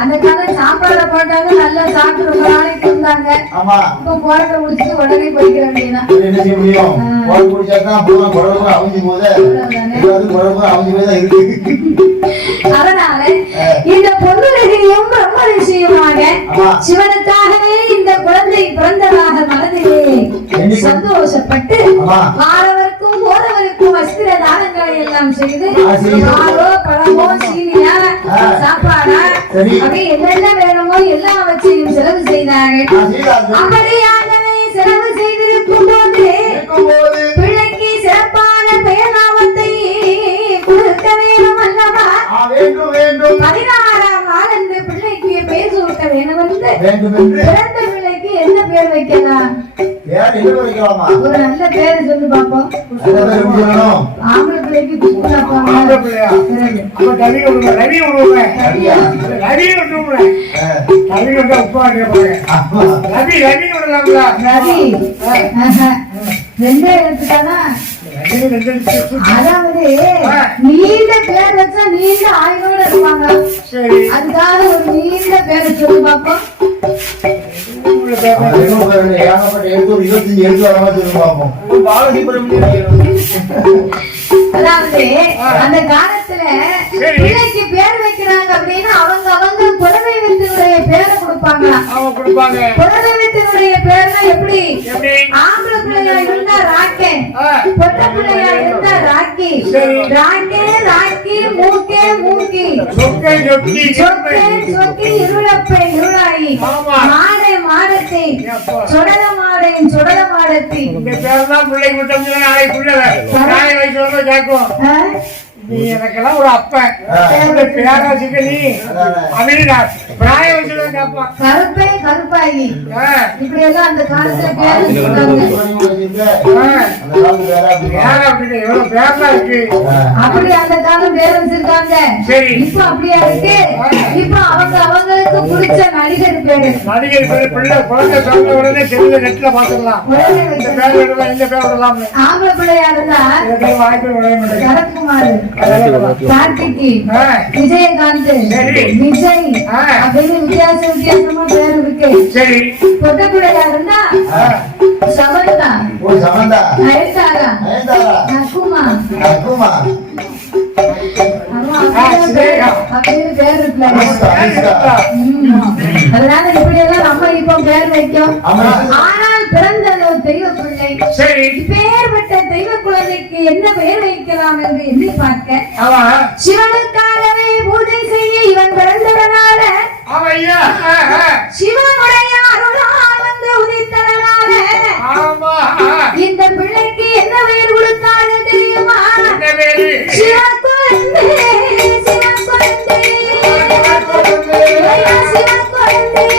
அந்த காலம் சாப்பாடு போட்டாங்க, நல்லா சாப்பிட்டு ரொம்ப நாளைக்கு இருந்தாங்க. இப்ப போராட்ட முடிச்சுட்டு உடனே போய்க்கிற வேண்டியதான். என்ன செய்ய முடியும்? போய் குடிச்சாதான் பூரா குடல் அவிஞ்சு போது குடல் அவிஞ்சு போய்தான் இருக்கு. அதனால இந்த பொண்ணுலகையும் ரொம்ப விஷயமாக சிவனுக்காகவே இந்த குழந்தை பிறந்ததாக மனதிலே சந்தோஷப்பட்டு வாரவருக்கும் போறவருக்கும் வஸ்திர தானங்களை எல்லாம் செய்து பாலோ பழமோ சீனியா சாப்பாடா அப்படி என்னென்ன வேணுமோ எல்லாவற்றையும் செலவு செய்தார்கள். அப்படியாகவே செலவு செய்திருக்கும் போது பிள்ளைக்கு சிறப்பான பெயர் நாமத்தை கொடுக்க வேண்டும் அல்லவா? 16ஆம் நாள் அந்த பிள்ளைக்கு பெயர் சூட்ட வேண்டும் என்று பிறந்த பிள்ளைக்கு என்ன பேர் வைக்கலாம்? ஒரு நல்ல பேரு சொல்லு பாப்போம். ஆம்பளை பிள்ளைக்கு ரெண்டே எழுத்துக்கானா? அதாவது நீண்ட பேர் வச்சா நீண்ட ஆயுளோட இருப்பாங்க. அதுக்காக ஒரு நீண்ட பேரை சொல்லி பார்ப்போம். அதாவது அந்த காலத்துல பிள்ளைக்கு பேர் வைக்கிறாங்க அப்படின்னா அவங்க புடவை வீட்டினுடைய பேரை கொடுப்பாங்களாம். புடவை வீட்டினுடைய பேர்னா எப்படி? ஆம்பளை பிள்ளையா இருந்தா ராக்கே, பொட்டை பிள்ளையா இருந்தா ராக்கி, ராக்கே ராக்கி, மூக்கே மூக்கி, சொக்கே சொக்கி, இருளப்பே இருளாயி, மாடே மாடத்தி, சொடல மாடே சொடல மாடத்தி. நீ எனக்கெல்லாம் ஒரு அப்பன் பேராசிக்க நீ அப்படின்னு பிராயம் வச்சுதான் கேட்பான். கருப்பே கருப்பாயி இப்படி எல்லாம் அந்த காலத்துல பேரு எவ்வளவு பேர்லாம் இருக்கு. அப்படி அந்த காலம் பேர் வச்சிருக்காங்க. சரி, இப்ப அப்படியா இருக்கு. இப்ப அவங்களுக்கு பிடிச்ச நடிகர் பேரு நடிகர் பேரு பிள்ளை குழந்தை சொன்ன உடனே செல்ல நெட்ல பாத்துக்கலாம். இந்த பேர் விடலாம், இந்த பேர் விடலாம். ஆம்பளை பிள்ளையா இருந்தா வாய்ப்பு விட மாட்டேன். சரத்குமார், கார்த்திகி, விஜயகாந்த், விஜய் அப்படின்னு வித்தியாசமா பேர் இருக்கு. சரி, பொட்ட பிள்ளையா இருந்தா சமந்தா, நயன்தாரா, நக்குமா அப்படின்னு பேர் இருக்கு. அதனால இப்படி எல்லாம் நம்ம இப்ப பேர் வைக்கும். ஆனால் பிறந்த தெய்வ பிள்ளை பேர் விட்ட தெய்வ குழந்தைக்கு என்ன பெயர் வைக்கலாம் என்று எண்ணி பார்க்க சிவனுக்காகவே பூஜை செய்ய இவன் பிறந்ததனால சிவனுடைய அருளால் வந்து உதித்ததனால இந்த பிள்ளைக்கு என்ன பெயர் கொடுத்தாங்க தெரியுமா? சிவக்குழந்தை, சிவக்குழந்தை, சிவக்குழந்தை,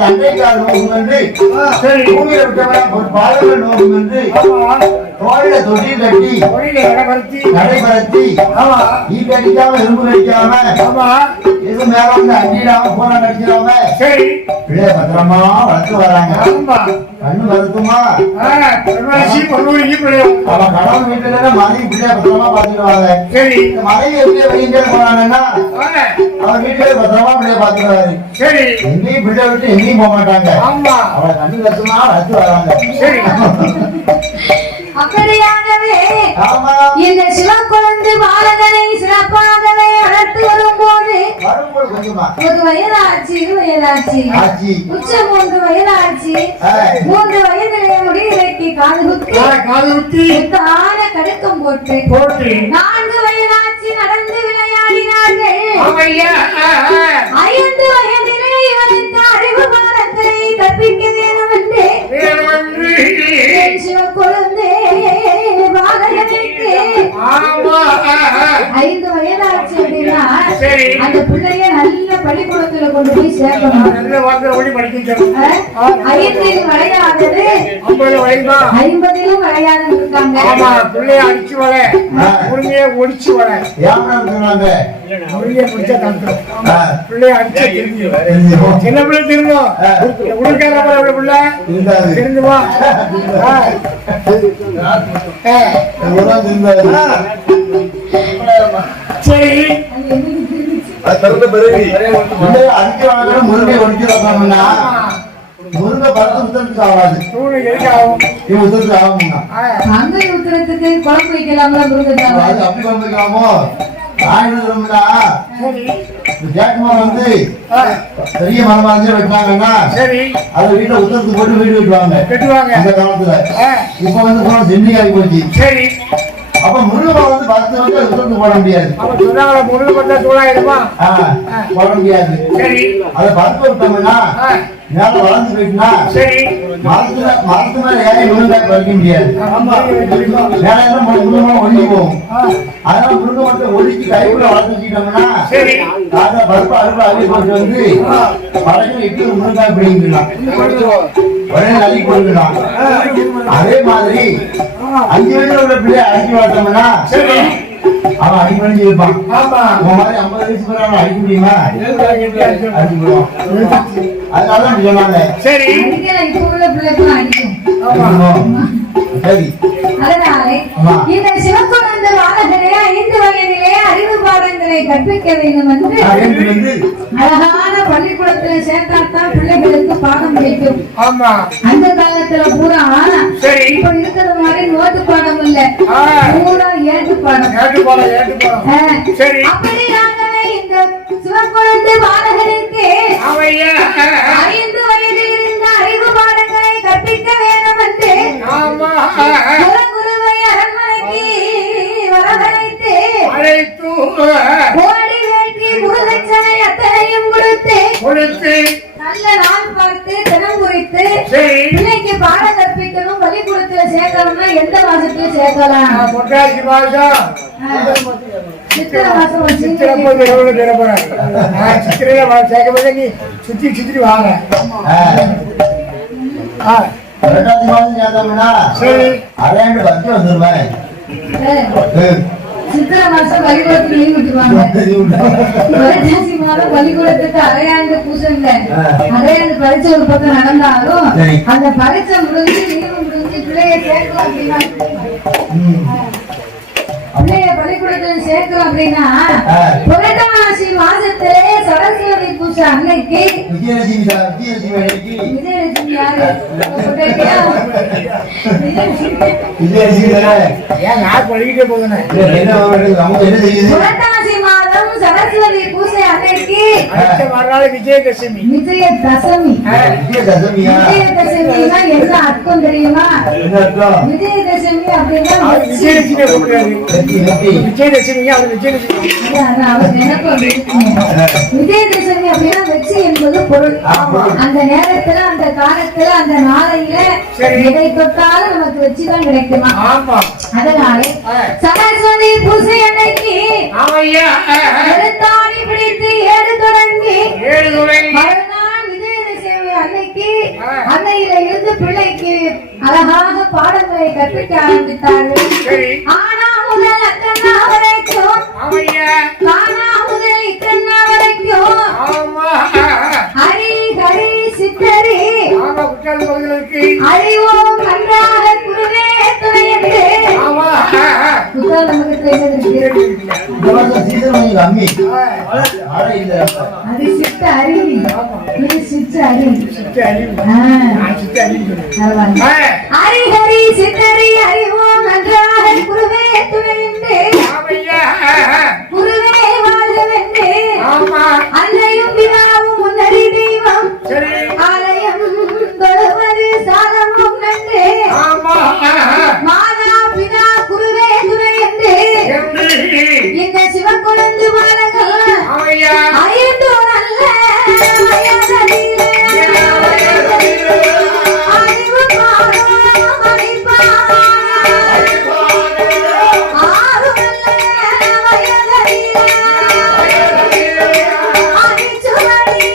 தந்தை கால் நோக்கும் என்று பூமியில விட்டவன் ஒரு பாதங்கள் நோக்கும் என்று தோல்ல தொட்டி கட்டி தொழில இடப்படுத்தி நடைபெறத்தி ஆமா ஈ கடிக்காம எறும்பு கடிக்காம ஆமா எது மேல வந்து அடிடாம போன கடிச்சிடாம சரி பிள்ளைய பத்திரமா வளர்த்து வராங்க ஆமா கண்ணு வருத்துமா பிரவாசி பொருளுக்கு பிள்ளைய அவன் கணவன் வீட்டுல மனைவி பிள்ளைய பத்திரமா பாத்துக்குவாங்க சரி இந்த மனைவி எப்படி வெளியே போனாங்கன்னா அவன் வீட்டுல பத்திரமா பிள்ளைய பாத்துக்குவாரு சரி எங்கேயும் பிள்ளை விட்டு எங்கேயும் போக மாட்டாங்க ஆமா அவளை கண்ணு வருத்துமா வளர்த்து வராங்க சரி அப்படியாகவே ஆமா இந்த சிவக்குழந்தை பாலகனை சிறப்பாகவே வளர்த்து வரும்போது வரும்போது கொஞ்சமா ஒரு வயதாச்சு 20 வயதாச்சு ஆச்சி உச்ச 3 வயதாச்சு 3 வயதிலே முடிவிலைக்கு காது குத்தி காது குத்தி முத்தான கடுக்கம் போட்டு போட்டு 4 வயதாச்சு நடந்து விளையாடினார்கள் ஆமையா 5 வயதிலே இவனுக்கு அறிவு பாடத்தை கற்பிக்க வேண்டும் என்று வேணுமென்று என் சிவக்குழந்தை பாலகனுக்கு ஆமா 5 வயதாச்சு அப்படின்னா சரி அந்த பிள்ளைய நல்ல பள்ளிக்கூடத்துல கொண்டு போய் சேர்க்கணும். நல்ல வார்த்தை ஓடி படிக்கின்றோம் 5 விளையாடுறது 50 வயதா 50 விளையாடு இருக்காங்க. ஆமா பிள்ளைய அடிச்சு வர முருகைய ஒடிச்சு வர ஏமா இருக்கிறாங்க முருகைய முடிச்சா தந்துடும் பிள்ளைய அடிச்சு தெரிஞ்சிடும் சின்ன பிள்ளை திருந்தோம் உடுக்கார பிள்ளை திருந்துவா சரி முருங்கை ஒடிக்கிறோம்னா முருங்கை பருத்து உத்தரத்துக்கு ஆகாது தூணு எதுக்காகும் உத்தரத்துக்கு ஆகும்னா அங்க உத்தரத்துக்கு குழம்பு வைக்கலாம்ல முருகன் அது அப்படி வந்துக்கலாமோ ஆயிரம்னா ஜாக்குமா வந்து பெரிய மரமா இருந்து வெட்டினாங்கன்னா சரி அது வீட்டுல உத்தரத்துக்கு போட்டு வீடு வெட்டுவாங்க கட்டுவாங்க அந்த காலத்துல இப்ப வந்து போன செண்டி ஆகி போச்சு சரி அப்ப முருகை வந்து 10 வந்து உத்தரத்துக்கு போட முடியாது அப்ப சொன்னாங்களா முருகை பத்தா தூளாயிடுமா போட முடியாது சரி அதை பருத்து விட்டோம்னா மேல வளர்ந்து போயிட்டுனா சரி மரத்து மேல ஏறி முருங்காய் பறிக்க முடியாது மேல எல்லாம் முருங்கை ஒழுங்கி போகும் அதனால முருங்கை மட்டும் ஒழுக்கி கைக்குள்ள வளர்த்து வச்சுக்கிட்டோம்னா சரி தாத்தா பருப்பு அறுப்பு அள்ளி போட்டு வந்து பழக்கம் இட்டு முருங்காய் பிடிக்கலாம் உடனே நள்ளி கொடுக்கலாம் அதே மாதிரி 5 வயசுல உள்ள பிள்ளைய அடிச்சு வளர்த்தோம்னா சரி அவன் அடிப்படைஞ்சு இருப்பான் ஆமா உன் மாதிரி 50 வயசு பிள்ளை அவனை அடிக்க முடியுமா அடிச்சு போடுவான் அதனால சொன்னாங்க சரி அடிக்கல இப்ப உள்ள பிள்ளைக்கு அடிக்கும். சரி அதனாலே இந்த சிவக்குழந்தை பாலகனே 5 வயதிலே அறிவு பாடங்களை கற்பிக்க வேண்டும் என்று அழகான பள்ளிக்கூடத்துல சேர்த்தாத்தான் பிள்ளைகளுக்கு பாடம் கிடைக்கும். ஆமா அந்த காலத்துல பூரா சரி இப்ப இருக்கிற மாதிரி நோட்டு பாடம் இல்ல, பூரா ஏட்டு பாடம். சரி அப்படியாகவே இந்த சிவக்குழந்தை பாலகனுக்கு ஆமையா 5 வயதில் இருந்த அறிவு பாடங்களை கற்பிக்க வேண்டும் என்று ஆமா குருவை அரண்மனைக்கு வரவழைத்து அழைத்து கோடி வேட்டி குருதட்சணை அத்தனையும் கொடுத்து நல்ல நாள் பார்த்து தினம் குறித்து சரி பிள்ளைக்கு பாடம் கற்பிக்கணும் பள்ளிக்கூடத்துல சேர்க்கணும்னா எந்த மாசத்துல சேர்க்கலாம்? பொட்டாசி மாசம் சித்திரை மாசம் வச்சு சித்திரை போது எவ்வளவு பேர போறாங்க சித்திரையில சேர்க்க நீ சுத்தி வாங்க 2ஆம் மாதம் சேர்த்தோம்னா சரி அரையாண்டு பத்து வந்துருவேன் சித்திரை மாசம் பள்ளிக்கூடத்துக்கு லீவ் விட்டுருவாங்க. புரட்டாசி மாதம் பள்ளிக்கூடத்துக்கு அரையாண்டு பூசங்க. அரையாண்டு பரீட்சை ஒரு பக்கம் நடந்தாலும் அந்த பரீட்சை முடிஞ்சு லீவு முடிஞ்சு பிள்ளைய சேர்க்கலாம் அப்படின்னா பிள்ளைய பள்ளிக்கூடத்துல சேர்க்கிறோம் அப்படின்னா புரட்டாசி மாசத்திலே சரஸ்வதி பூஜை அன்னைக்கு விஜயலட்சுமி யாரு ஏன் நான் பழகிட்டே போதுனே புரட்டாசி மாதம் சரஸ்வதி பூஜை அன்னைக்கு மறுநாள் விஜயதசமி விஜயதசமினா என்ன அர்த்தம் தெரியுமா? விஜயதசமி அப்படின்னா விஜயதசமி அவர் விஜயதசமி விஜயதசமி அப்படின்னா வெற்றி என்பது பொருள். அந்த நேரத்துல அந்த காலத்துல அந்த நாளையில எதை தொட்டாலும் நமக்கு வெற்றிதான் கிடைக்குமா? அதனால சரஸ்வதி பூஜை அன்னைக்கு எழுத்தாணி பிடித்து ஏடு தொடங்கி மறுநாள் விஜயதசமி அன்னைக்கு அன்னையில இருந்து பிள்ளைக்கு அழகாக பாடங்களை கற்பிக்க ஆரம்பித்தார்கள். சரி ஆனா முதல் அக்கண்ணா வரைக்கும் ஆமையா காணா முதல் இக்கண்ணா வரைக்கும் ஆமா ஹரி ஹரி சித்தரி ஆமா குற்றால பகுதிகளுக்கு அறிவோம் நன்றாக குருவே துணையது. ஆமா குற்றால மகத்தில் என்ன இருக்கு? இந்த வருஷம் சீசன் கொஞ்சம் கம்மி மழை இல்ல அது சித்த அறி இது சித்த அறி சித்த அறிவு ஆ, நான் சித்த அறிவு பரவாயில்ல. ஹரி ஹரி சித்தரி அறிவோம் நன்றாக குருவே துணையது. ஆமையா குருவே வாழ்வென்று ஆமா அன்னையும் பிதாவும் முன்னறி தெய்வம் சரி ஆலயம் தொழுவது சாதமும் நன்று. ஆமா மாதா பிதா குருவே துணை என்று என்று இந்த சிவக்குழந்து மாலங்கள் ஆமையா ஐந்து நல்ல வயதிலே அறிவு பாடும் மணிப்பான ஆறு நல்ல வயதிலே அடிச்சுவடி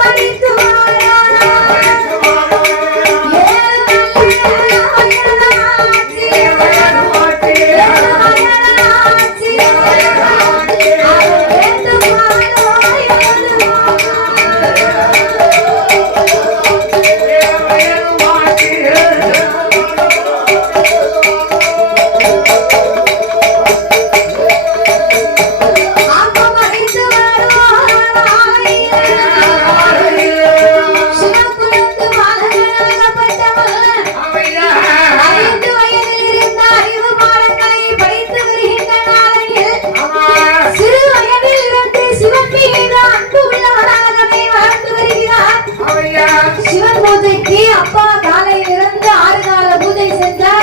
மடித்து ஐந்து வயதில் இருந்த அறிவு பாடங்களை படித்து வருகின்ற நாளையில் சிறு வயதில் இருந்து சிவன் மீது அன்பு உள்ளவனாகவே வளர்ந்து வருகிறார். சிவன் பூஜைக்கு அப்பா காலையில் இருந்து 6 கால பூஜை செஞ்சா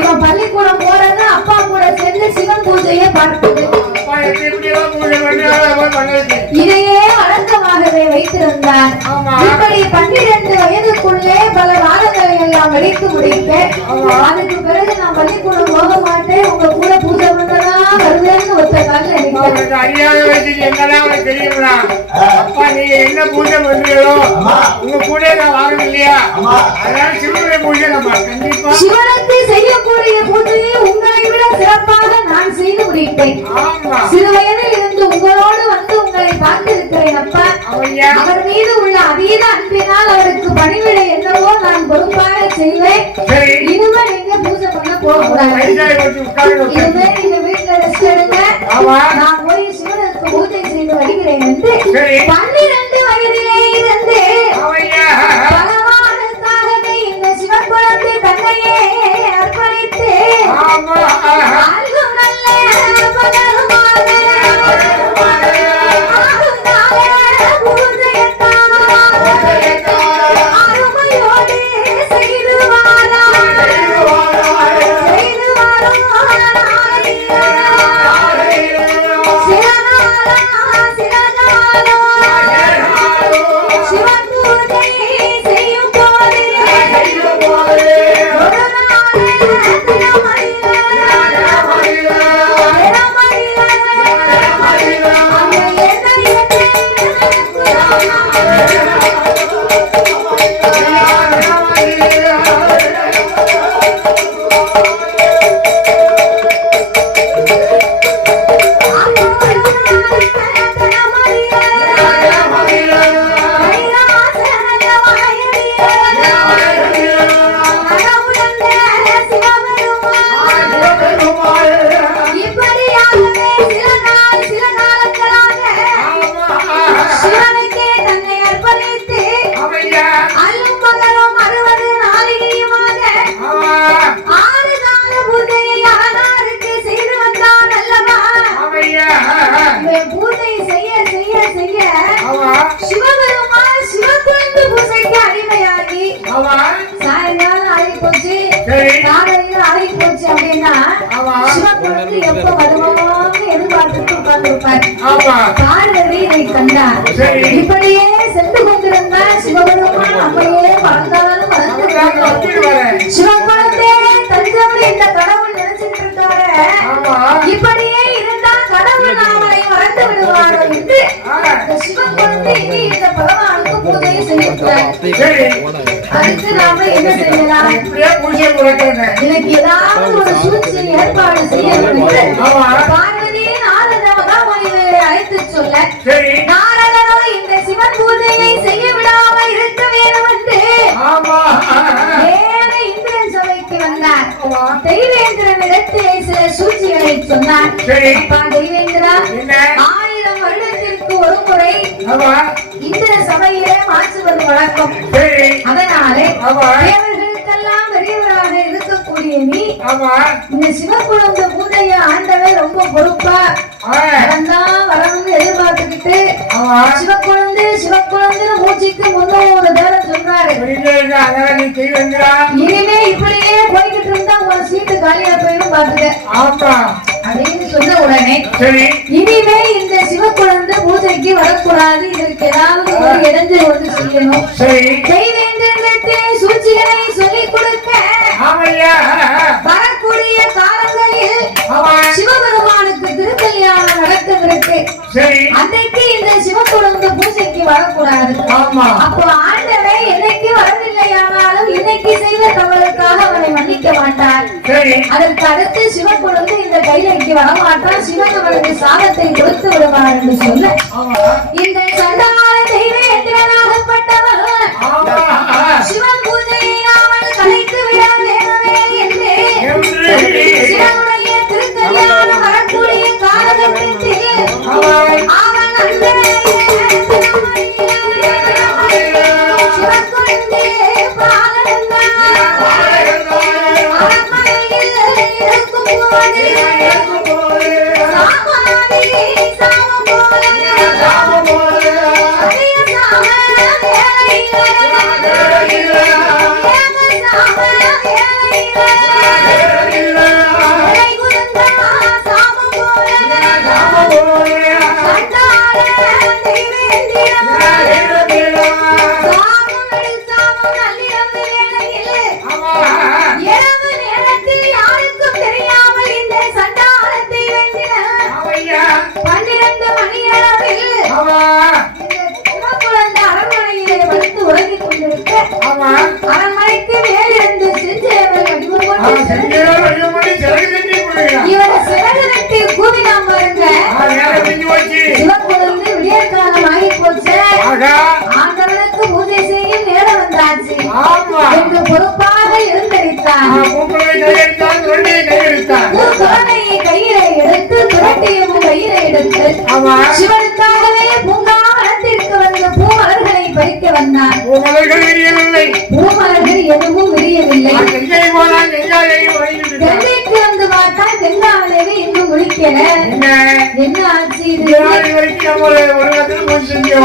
இவன் பள்ளிக்கூடம் போறது அப்பா கூட சேர்ந்து சிவன் பூஜையை பார்ப்பது இதையே வழக்கமாகவே வைத்திருந்தார். இப்படி 12 வயதுக்குள்ளே பல வாரங்களை எல்லாம் வெடித்து முடிப்பேன். அதுக்கு பிறகு நான் பள்ளிக்கூடம் போக மாட்டேன், உங்க கூட பூஜை பண்ணதான் வருவேன்னு ஒத்த காலில் நிற்கிறேன். அறியாத வயசுக்கு என்னதான் தெரியுங்களா அப்பா நீங்க என்ன பூஜை பண்றீங்களோ உங்க கூட நான் வாங்க இல்லையா அதனால சிவனுடைய பூஜை நம்ம கண்டிப்பா சிவனுக்கு செய்யக்கூடிய பூஜையை உங்களை விட சிறப்பாக நான் செய்து முடிப்பேன். ஆமா சிறு வயதில் இருந்து உங்களோடு வந்து உங்களை பார்த்திருக்கிறேன் அப்பா. ஐயா அவர் மீது உள்ள அதீத அன்பினால் அவருக்கு பணிவிடை என்னவோ நான் பொறுப்பாக செய்வேன். சரி இனிமே நீங்க பூஜை பண்ண போகக்கூடாது. வயசாகி வச்சு உட்கார்ந்து இனிமே நீங்க வீட்டுல ரெஸ்ட் எடுங்க. ஆமா நான் போய் சிவனுக்கு பூஜை செய்து வருகிறேன் என்று சரி 12 வயதிலே இருந்து ஐயா பகவானுக்காகவே இந்த சிவக்குழந்தை தன்னையே அர்ப்பணித்து ஆமா ஆளும் நல்ல பகருமாக ஆளுநாள பூஜையத்தான் அருமையோடு செய்து வாரான். செய்து வாரான். சிவன் பூஜை செய்யும் போது ஒரு நாள் சிவனுக்கே தன்னை அர்ப்பணித்து அல்லும் பகலும் 60 நாளிகையுமாக 6 கால பூஜையை ஆனாருக்கு செய்து வந்தான் அல்லவா. இவன் பூஜை செய்ய செய்ய செய்ய சிவபெருமான் சிவக்குழந்து பூஜைக்கு அடிமையாகி சாயங்காலம் ஆகி போச்சு, காலையில ஆகி போச்சு அப்படின்னா சிவக்குழந்து எப்ப வருவோம்னு எதிர்பார்த்துட்டு உட்கார்ந்துருப்பார். பார்வதி இதை கண்டார். இப்படியே சென்று கொண்டிருந்த சிவபெருமான் அப்படியே வளர்ந்தாலும் வளர்ந்து சிவகுலத்தே தஞ்சம் இந்த கடவுள் நினைச்சிட்டு இருக்காரு. இப்படியே இருந்தா கடவுள் நாமளை மறந்து விடுவாரோ என்று இந்த சிவகுலத்தை இனி இந்த பகவானுக்கு பூஜையை செய்யக்கூடாது. சரி அதுக்கு நாம என்ன செய்யலாம்? இப்படியே பூஜை முறைக்கிறேன். எனக்கு ஏதாவது ஒரு சூழ்ச்சி ஏற்பாடு செய்ய வேண்டும். ஆமா. பார்வதியை நாரத மகாமுனிவரை அழைத்து சொல்ல, சரி நாரதனோ இந்த சிவன் பூஜையை செய்ய விடாமல் இருக்க வேண்டும் என்று ஆமா நேர இந்திரன் சபைக்கு வந்தார். தெய்வேந்திரனிடத்திலே சில சூழ்ச்சிகளை சொன்னார். சரி அப்பா தெய்வேந்திரா, என்ன 1000 வருடத்திற்கு ஒரு முறை ஆமா இந்திர சபையிலே மாற்றுவது வழக்கம். சரி அதனாலே ஆமா தேவர்களுக்கெல்லாம் பெரியவராக இருக்கக்கூடிய நீ ஆமா இந்த சிவக்குழந்தை பூஜையை ஆண்டவர் ரொம்ப பொறுப்பா வரந்தான் வரணும்னு எதிர்பார்த்துக்கிட்டு ஆமா சிவக்குழந்தைன்னு மூச்சுக்கு 300 தடவை சொல்றாரு. அதெல்லாம் நீ செய்வா. இனிமே இப்படியே போய்கிட்டு இருந்தா உன் சீட்டு காலியா போயிடும் பாத்துக்க ஆமா அப்படின்னு சொன்ன உடனே சரி இனிமே இந்த சிவக்குழந்தை பூஜைக்கு வரக்கூடாது, இதற்கு ஏதாவது ஒரு இடைஞ்சல் ஒன்று செய்யணும். சரி தெய்வேந்திரனுக்கு சூழ்ச்சிகளை சொல்லிக் கொடுக்க ஆமையா வரக்கூடிய காலங்களில் ஆமா சிவபெருமானுக்கு திருக்கல்யாணம் நடக்கவிருக்கு. சரி அன்னைக்கு இந்த சிவக்குழந்தை பூஜைக்கு வரக்கூடாது. ஆமா அப்போ ஆண்டவை என்னைக்கு வரவில்லையானாலும் இன்னைக்கு செய்த தவறுக்காக அவனை மன்னிக்க மாட்டார். சரி அதற்கு அடுத்து சிவக்குழந்தை இந்த கைலைக்கு வரமாட்டான், சிவன் அவனுக்கு சாதத்தை கொடுத்து விடுவார் என்று சொல்ல ஆமா இந்த சண்டாள தெய்வேந்திரனாகப்பட்டவன் ஆமா சிவன் பூஜையை அவன் கலைத்து விட வேண்டுமே என்று சிவனுடைய திருக்கல்யாணம் வரக்கூடிய காலகட்டத்தில் அவன் அந்த சிவக்குழந்தை பாலகந்தான் அரண்மனையில் இருக்கும் போது சாமானி சாமம் போல அதிக சாம இரவு நேரத்தில் யாருக்கும் தெரியாமல் இந்த சண்டாளத்தை வேண்டினார். 12 மணியளவில் இந்த சிவக்குழந்தை அரண்மனையிலே வந்து உறங்கிக் கொண்டிருக்க அரண்மனைக்கு மேலிருந்து செஞ்சேவல் வடிவம் கொண்டு இவரை சிறகு நட்டி கூவினாம் பாருங்க. சிவக்குழந்தை விடியற்காலம் ஆகி போச்சு, ஆண்டவனுக்கு பூஜை செய்யும் நேரம் வந்தாச்சு என்று பொறுப்பாக எழுந்தரித்தார். குழந்தையை கையிலே எடுத்து துரட்டியவும் கையிலே எடுத்து சிவனுக்காகவே பூங்காவனத்திற்கு வந்த பூமலர்களை பறிக்க வந்தார். பூமலர்கள் எதுவும் விரியவில்லை. கங்கைக்கு வந்து பார்த்தா கங்காதேவி இன்னும் முடிக்கல. என்ன ஆச்சு?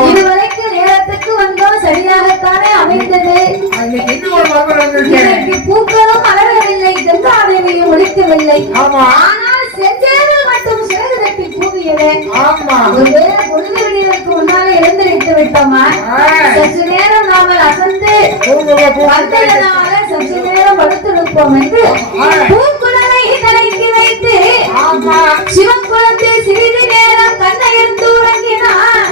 இதுவரைக்கும் நேரத்துக்கு வந்தோம், சரியாகத்தானே அமைந்தது. இன்னைக்கு பூக்களும் மலரவில்லை, கங்காதேவியும் ஒழிக்கவில்லை. ஆனால் செஞ்சேவல் மட்டும் சிறகு தட்டி கூவியது. ஒருவேளை பொழுது விடியதற்கு முன்னாலே எழுந்திருத்து விட்டோமா? சற்று நேரம் நாமல் அசந்து வந்ததனால சற்று நேரம் படுத்திருப்போம் என்று பூக்குழலை தலைக்கு வைத்து சிவக்குழந்தை சிறிது நேரம் கண்ணயர்ந்து உறங்கினான்.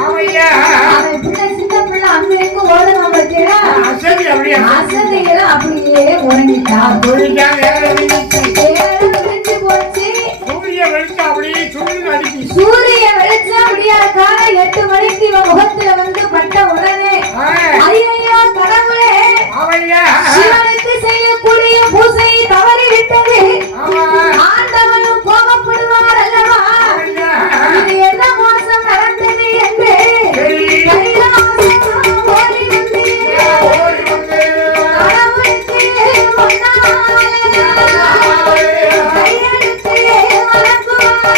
அவன் பிள்ளை சின்ன பிள்ளை அங்கிருந்து ஓடணும் பற்றியா அசதியில அப்படியே உறங்கிட்டான். போச்சு சூரிய வெளிச்சம் அப்படியே காலை 8 மணிக்கு இவன் முகத்துல வந்து பட்ட உடனே ஐயோ கடவுளே, சிவனுக்கு செய்யக்கூடிய பூசை தவறிவிட்டது, ஆண்டவனும் கோபப்படுவார் அல்லவா, இது என்ன மோசம் நடந்தது என்று கைலாசம் ஓடி வந்து கடவுளுக்கு கையெடுத்து வணங்குவார்.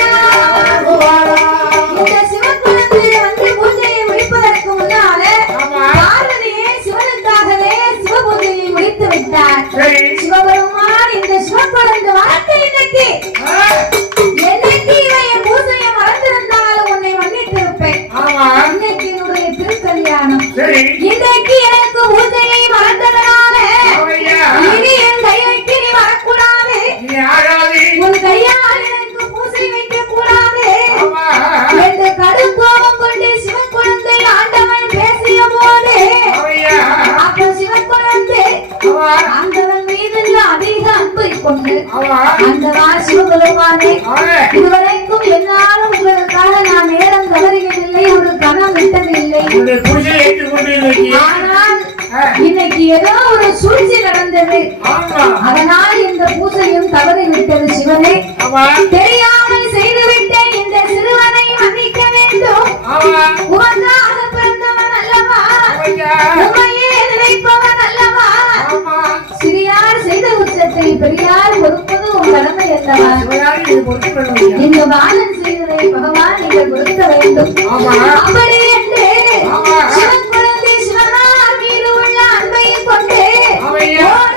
இந்த சிவக்குழந்தை வந்து பூஜையை முடிப்பதற்கு முன்னால பார்வதியை சிவனுக்காகவே சிவபூஜையை முடித்து விட்டார். சிவபெருமான் இந்த சிவக்குழந்தை வாழ்க்கை இன்னைக்கு என்னைக்கு இவன் பூஜையை மறந்திருந்தாலும் உன்னை மன்னித்திருப்பேன். இன்னைக்கு என்னுடைய திருக்கல்யாணம், இன்றைக்கு எனக்கு பூஜையை மறந்ததனால இனி என் கையைக்கு நீ வரக்கூடாது, உன் கையால் எனக்கு பூஜை வைக்க கூடாது என்று கடும் கோபம் கொண்டு சிவக்குழந்தை ஆண்டவன் பேசிய போது ஆண்டவன் மீது அதிக அன்பை கொண்டு அந்த சிவபெருமானே இதுவரைக்கும் என்னாலும் உங்களுக்காக நான் நேரம் தவறுவதில்லை, ஒரு கணம் விட்டதில்லை. ஆனால் இன்னைக்கு ஏதோ ஒரு சூழ்ச்சி நடந்தது, அதனால் இந்த பூஜையும் தவறி விட்டது. சிவனே, தெரியாமல் செய்துவிட்டேன், இந்த சிறுவனை மன்னிக்க வேண்டும். உமக்காக பிறந்தவன் அல்லவா, உமையே நினைப்பவன் அல்லவா. சிறியார் செய்த குற்றத்தை பெரியார் பொறுப்பது உன் கடமை அல்லவா. இந்த பாலன் செய்ததை பகவான் நீங்கள் பொறுக்க வேண்டும். அப்படி என்று சிவன் குழந்தை சிவனார் மீது உள்ள அன்பை கொண்டு Yeah.